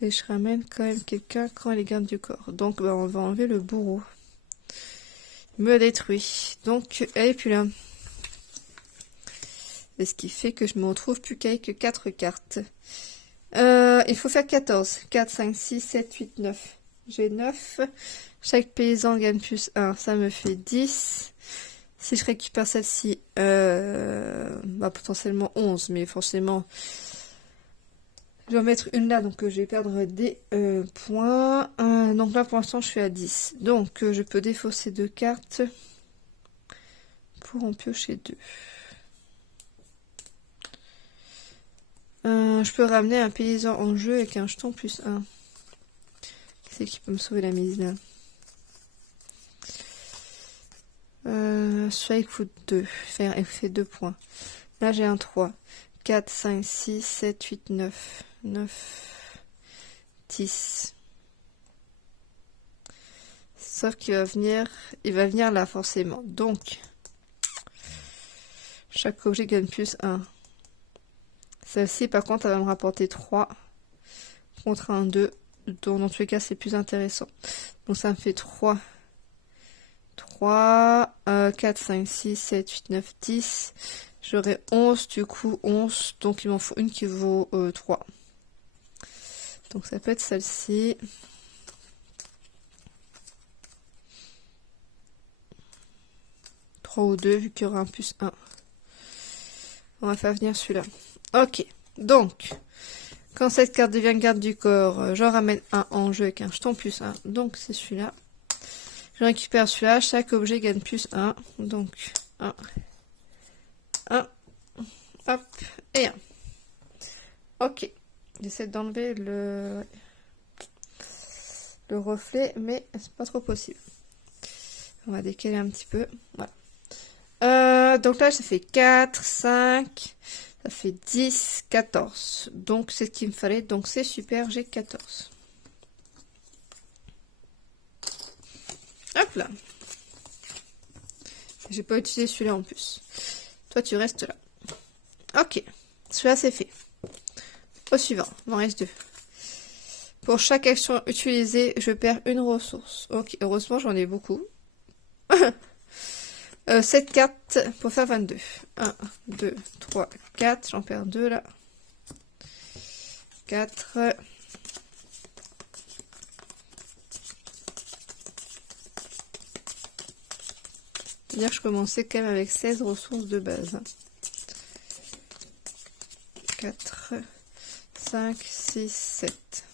Et je ramène quand même quelqu'un quand elle est garde du corps. Donc, bah, on va enlever le bourreau. Il me détruit. Donc, elle est plus là. Et ce qui fait que je me retrouve plus qu'avec 4 cartes. Il faut faire 14. 4, 5, 6, 7, 8, 9. J'ai 9. Chaque paysan gagne plus 1. Ça me fait 10. Si je récupère celle-ci, bah, potentiellement 11. Mais forcément, je vais en mettre une là. Donc, je vais perdre des points. Donc là, pour l'instant, je suis à 10. Donc, je peux défausser 2 cartes pour en piocher 2. Je peux ramener un paysan en jeu avec un jeton plus 1. C'est qui peut me sauver la mise là? Celui-là il coûte 2. Il fait 2 points. Là j'ai un 3. 4, 5, 6, 7, 8, 9. 9, 10. Sauf qu'il va venir. Il va venir là forcément. Donc, chaque objet gagne plus 1. Celle-ci, par contre, elle va me rapporter 3 contre un 2. Donc, dans tous les cas, c'est plus intéressant. Donc, ça me fait 3. 3, 4, 5, 6, 7, 8, 9, 10. J'aurai 11, du coup, 11. Donc, il m'en faut une qui vaut 3. Donc, ça peut être celle-ci. Ou 2 vu qu'il y aura un plus 1. On va faire venir celui-là. Ok, donc quand cette carte devient garde du corps, je ramène un en jeu avec un jeton plus 1. Donc c'est celui-là. Je récupère celui-là. Chaque objet gagne plus 1. Donc 1, 1, hop, et 1. Ok, j'essaie d'enlever le reflet, mais c'est pas trop possible. On va décaler un petit peu. Voilà. Donc là, ça fait 4, 5, ça fait 10, 14. Donc, c'est ce qu'il me fallait. Donc, c'est super, j'ai 14. Hop là. J'ai pas utilisé celui-là en plus. Toi, tu restes là. Ok. Celui-là, c'est fait. Au suivant. Il m'en reste 2. Pour chaque action utilisée, je perds une ressource. Ok. Heureusement, j'en ai beaucoup. 7 cartes pour faire 22. 1, 2, 3, 4. J'en perds 2 là. 4. C'est-à-dire que je commençais quand même avec 16 ressources de base. 4, 5, 6, 7.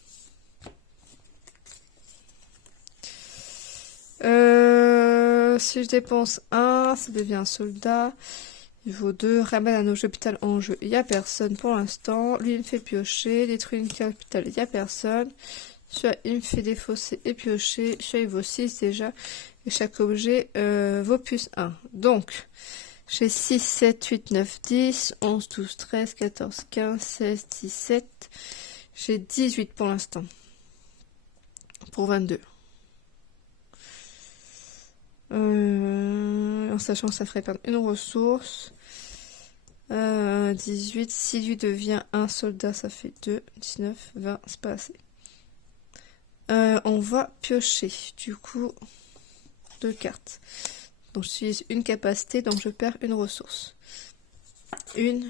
Si je dépense 1, ça devient un soldat. Niveau 2, ramène un objet hôpital en jeu. Il n'y a personne pour l'instant. Lui, il me fait piocher. Détruire une carte hôpital. Il n'y a personne. Celui-là, il me fait défausser et piocher. Celui-là, il vaut 6 déjà. Et chaque objet vaut plus 1. Donc, j'ai 6, 7, 8, 9, 10, 11, 12, 13, 14, 15, 16, 17. J'ai 18 pour l'instant. Pour 22. En sachant que ça ferait perdre une ressource. 18, si lui devient un soldat, ça fait 2, 19, 20, c'est pas assez. On va piocher, du coup, 2 cartes. Donc j'utilise une capacité, donc je perds une ressource. 1,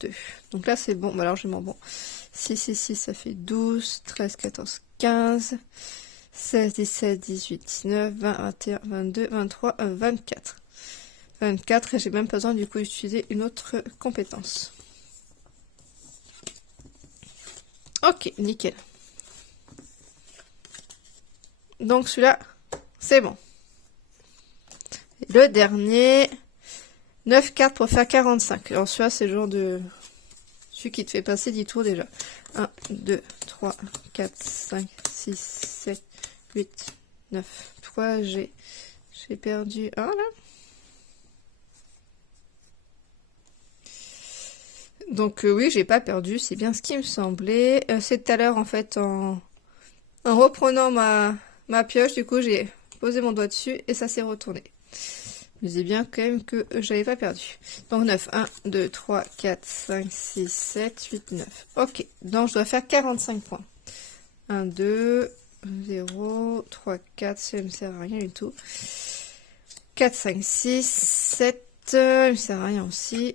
2. Donc là c'est bon, alors je m'en bon. 6 et 6, ça fait 12, 13, 14, 15. 16, 17, 18, 19, 20, 21, 22, 23, 24. 24 et j'ai même pas besoin du coup d'utiliser une autre compétence. Ok, nickel. Donc celui-là, c'est bon. Et le dernier, 9 cartes pour faire 45. Alors celui-là, c'est le genre de... celui qui te fait passer 10 tours déjà. 1, 2, 3, 4, 5, 6, 7, 8, 9. Pourquoi j'ai perdu un là? Donc oui, j'ai pas perdu, c'est bien ce qui me semblait. C'est tout à l'heure en fait en reprenant ma pioche, du coup j'ai posé mon doigt dessus et ça s'est retourné. Je me disais bien quand même que j'avais pas perdu. Donc 9, 1, 2, 3, 4, 5, 6, 7, 8, 9. Ok, donc je dois faire 45 points. 1, 2, 0, 3, 4, ça me sert à rien du tout. 4, 5, 6, 7, il me sert à rien aussi.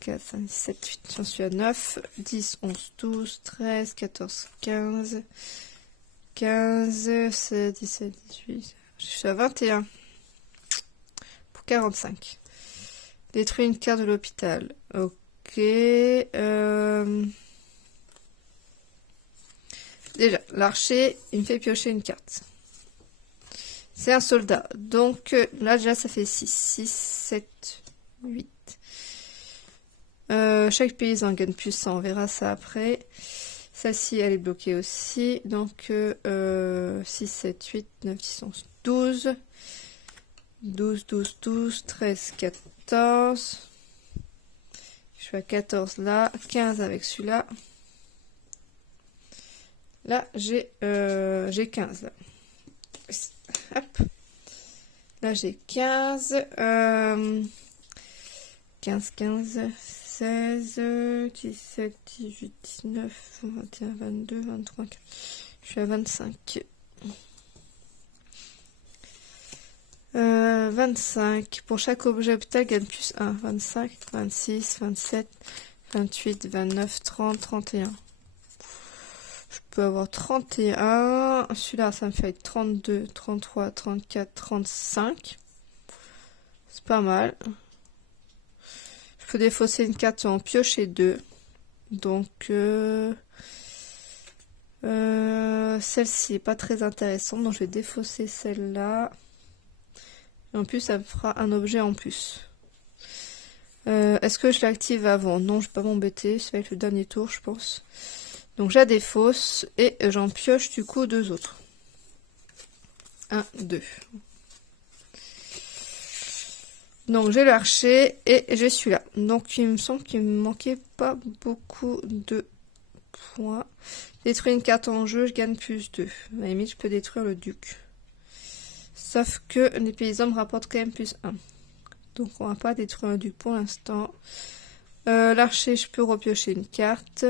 4, 5, 7, 8, j'en suis à 9, 10, 11, 12, 13, 14, 15, 15, 16, 17, 18, je suis à 21 pour 45. Détruire une carte de l'hôpital. Ok. Déjà, l'archer, il me fait piocher une carte. C'est un soldat. Donc là, déjà, ça fait 6, 6, 7, 8. Chaque paysan gagne plus 100, on verra ça après. Celle-ci, elle est bloquée aussi. Donc 6, 7, 8, 9, 10, 11, 12. 12, 12, 12, 13, 14. Je suis à 14 là. 15 avec celui-là. Là, j'ai 15. Là. Hop. Là, j'ai 15. 15, 15, 16, 17, 18, 19, 21, 22, 23, 24. Je suis à 25. 25. Pour chaque objet hôpital, gagne plus 1. 25, 26, 27, 28, 29, 30, 31. Je peux avoir 31. Celui-là, ça me fait 32, 33, 34, 35. C'est pas mal. Je peux défausser une carte en piocher 2. Donc, celle-ci est pas très intéressante. Donc, je vais défausser celle-là. Et en plus, ça me fera un objet en plus. Est-ce que je l'active avant? Non, je vais pas m'embêter. Ça va être le dernier tour, je pense. Donc, je la défausse et j'en pioche du coup 2 autres. 1, 2. Donc, j'ai l'archer et j'ai celui-là. Donc, il me semble qu'il me manquait pas beaucoup de points. Détruire une carte en jeu, je gagne plus 2. À la limite, je peux détruire le duc. Sauf que les paysans me rapportent quand même plus 1. Donc, on va pas détruire le duc pour l'instant. L'archer, je peux repiocher une carte.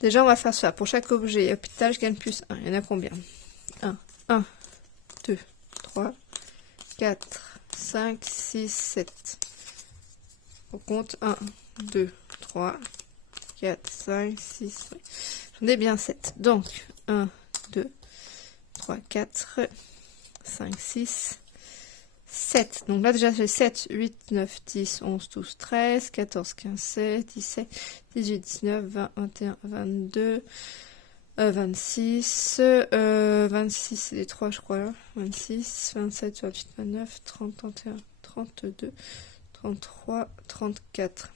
Déjà, on va faire ça. Pour chaque objet hôpital, je gagne plus 1. Il y en a combien? 1, 1, 2, 3, 4, 5, 6, 7. On compte 1, 2, 3, 4, 5, 6, 7. J'en ai bien 7. Donc, 1, 2, 3, 4, 5, 6, 7. Donc là, déjà, j'ai 7, 8, 9, 10, 11, 12, 13, 14, 15, 16, 17, 18, 19, 20, 21, 22, 26, 26, c'est les 3, je crois, là. 26, 27, 28, 29, 30, 31, 32, 33, 34.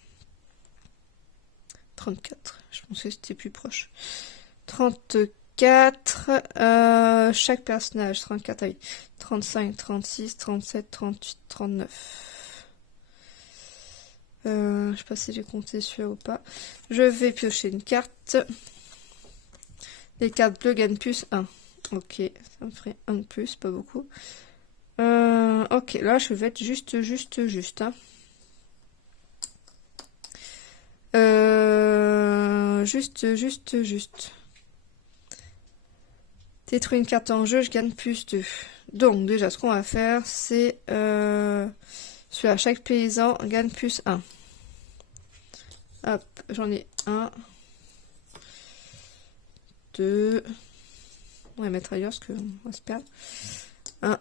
34, je pensais que c'était plus proche. 34, chaque personnage, 34, ah oui. 35, 36, 37, 38, 39. Je sais pas si j'ai compté celui-là ou pas. Je vais piocher une carte. Les cartes bleues gagnent plus 1. Ok, ça me ferait 1 de plus, pas beaucoup. Ok, là je vais être juste. Hein. Juste. Détruire une carte en jeu, je gagne plus 2. Donc déjà, ce qu'on va faire, c'est celui-là, chaque paysan gagne plus 1. Hop, j'en ai 1. 2. On va mettre ailleurs parce qu'on va se perdre. 1,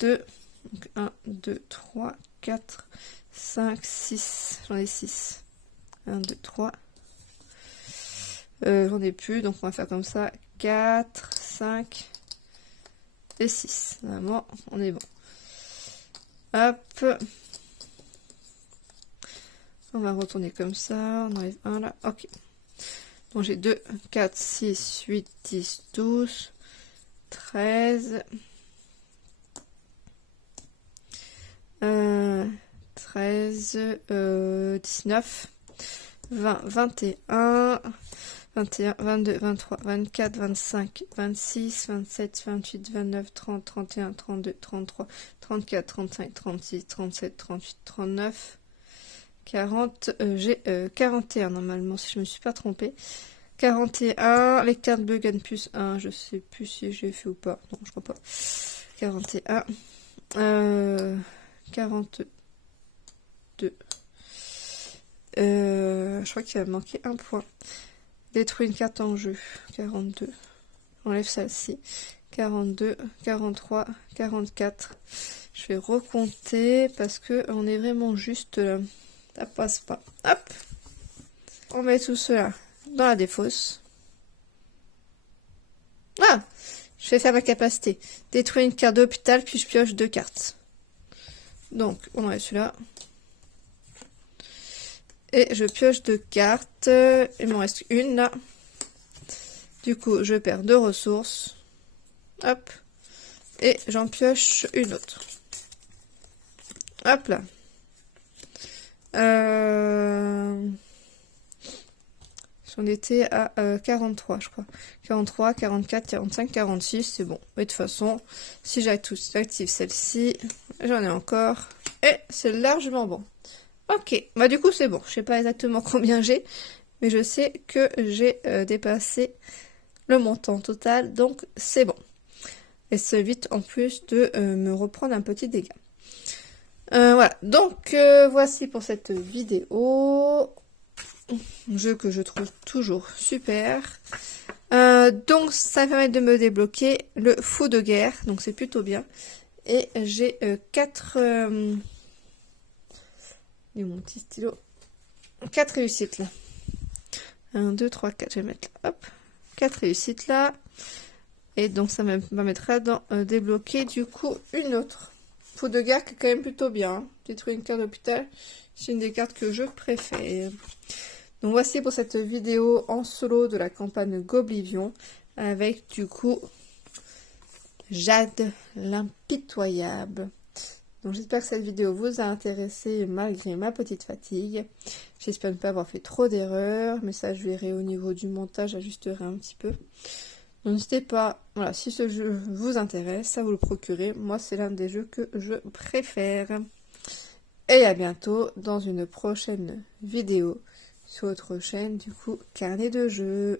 2. Donc 1, 2, 3, 4, 5, 6. J'en ai 6. 1, 2, 3. J'en ai plus, donc on va faire comme ça. 4, 5 et 6. Normalement, on est bon. Hop. On va retourner comme ça. On enlève 1 là. Ok. Donc j'ai 2, 4, 6, 8, 10, 12, 13. 13, 19, 20, 21, 21, 22, 23, 24, 25, 26, 27, 28, 29, 30, 31, 32, 33, 34, 35, 36, 37, 38, 39, 40, j'ai 41 normalement si je me suis pas trompée. 41, les cartes Buggen plus 1, je sais plus si j'ai fait ou pas, non je crois pas. 41, 42, je crois qu'il va me manquer un point. Détruire une carte en jeu, 42, enlève celle-ci, 42, 43, 44, je vais recompter parce que on est vraiment juste là, ça passe pas, hop, on met tout cela dans la défausse. Ah, je vais faire ma capacité, détruire une carte d'hôpital puis je pioche 2 cartes. Donc on enlève celui-là. Et je pioche 2 cartes. Il m'en reste une là. Du coup, je perds 2 ressources. Hop. Et j'en pioche une autre. Hop là. J'en étais à 43, je crois. 43, 44, 45, 46, c'est bon. Mais de toute façon, si j'active celle-ci, j'en ai encore. Et c'est largement bon. Ok, bah du coup c'est bon, je sais pas exactement combien j'ai, mais je sais que j'ai dépassé le montant total, donc c'est bon. Et ça évite en plus de me reprendre un petit dégât. Voilà, donc voici pour cette vidéo. Un jeu que je trouve toujours super. Donc ça permet de me débloquer le fou de guerre, donc c'est plutôt bien. Et j'ai 4... et mon petit stylo. 4 réussites là. 1, 2, 3, 4. Je vais mettre là. Hop. 4 réussites là. Et donc ça me permettra d'en débloquer du coup une autre. Fou de guerre qui est quand même plutôt bien. Hein. Détruire une carte d'hôpital. C'est une des cartes que je préfère. Donc voici pour cette vidéo en solo de la campagne Goblivion. Avec du coup Jade l'impitoyable. Donc j'espère que cette vidéo vous a intéressé malgré ma petite fatigue. J'espère ne pas avoir fait trop d'erreurs, mais ça je verrai au niveau du montage, j'ajusterai un petit peu. Donc n'hésitez pas, voilà, si ce jeu vous intéresse, à vous le procurer. Moi c'est l'un des jeux que je préfère. Et à bientôt dans une prochaine vidéo sur votre chaîne du coup Carnet de jeux.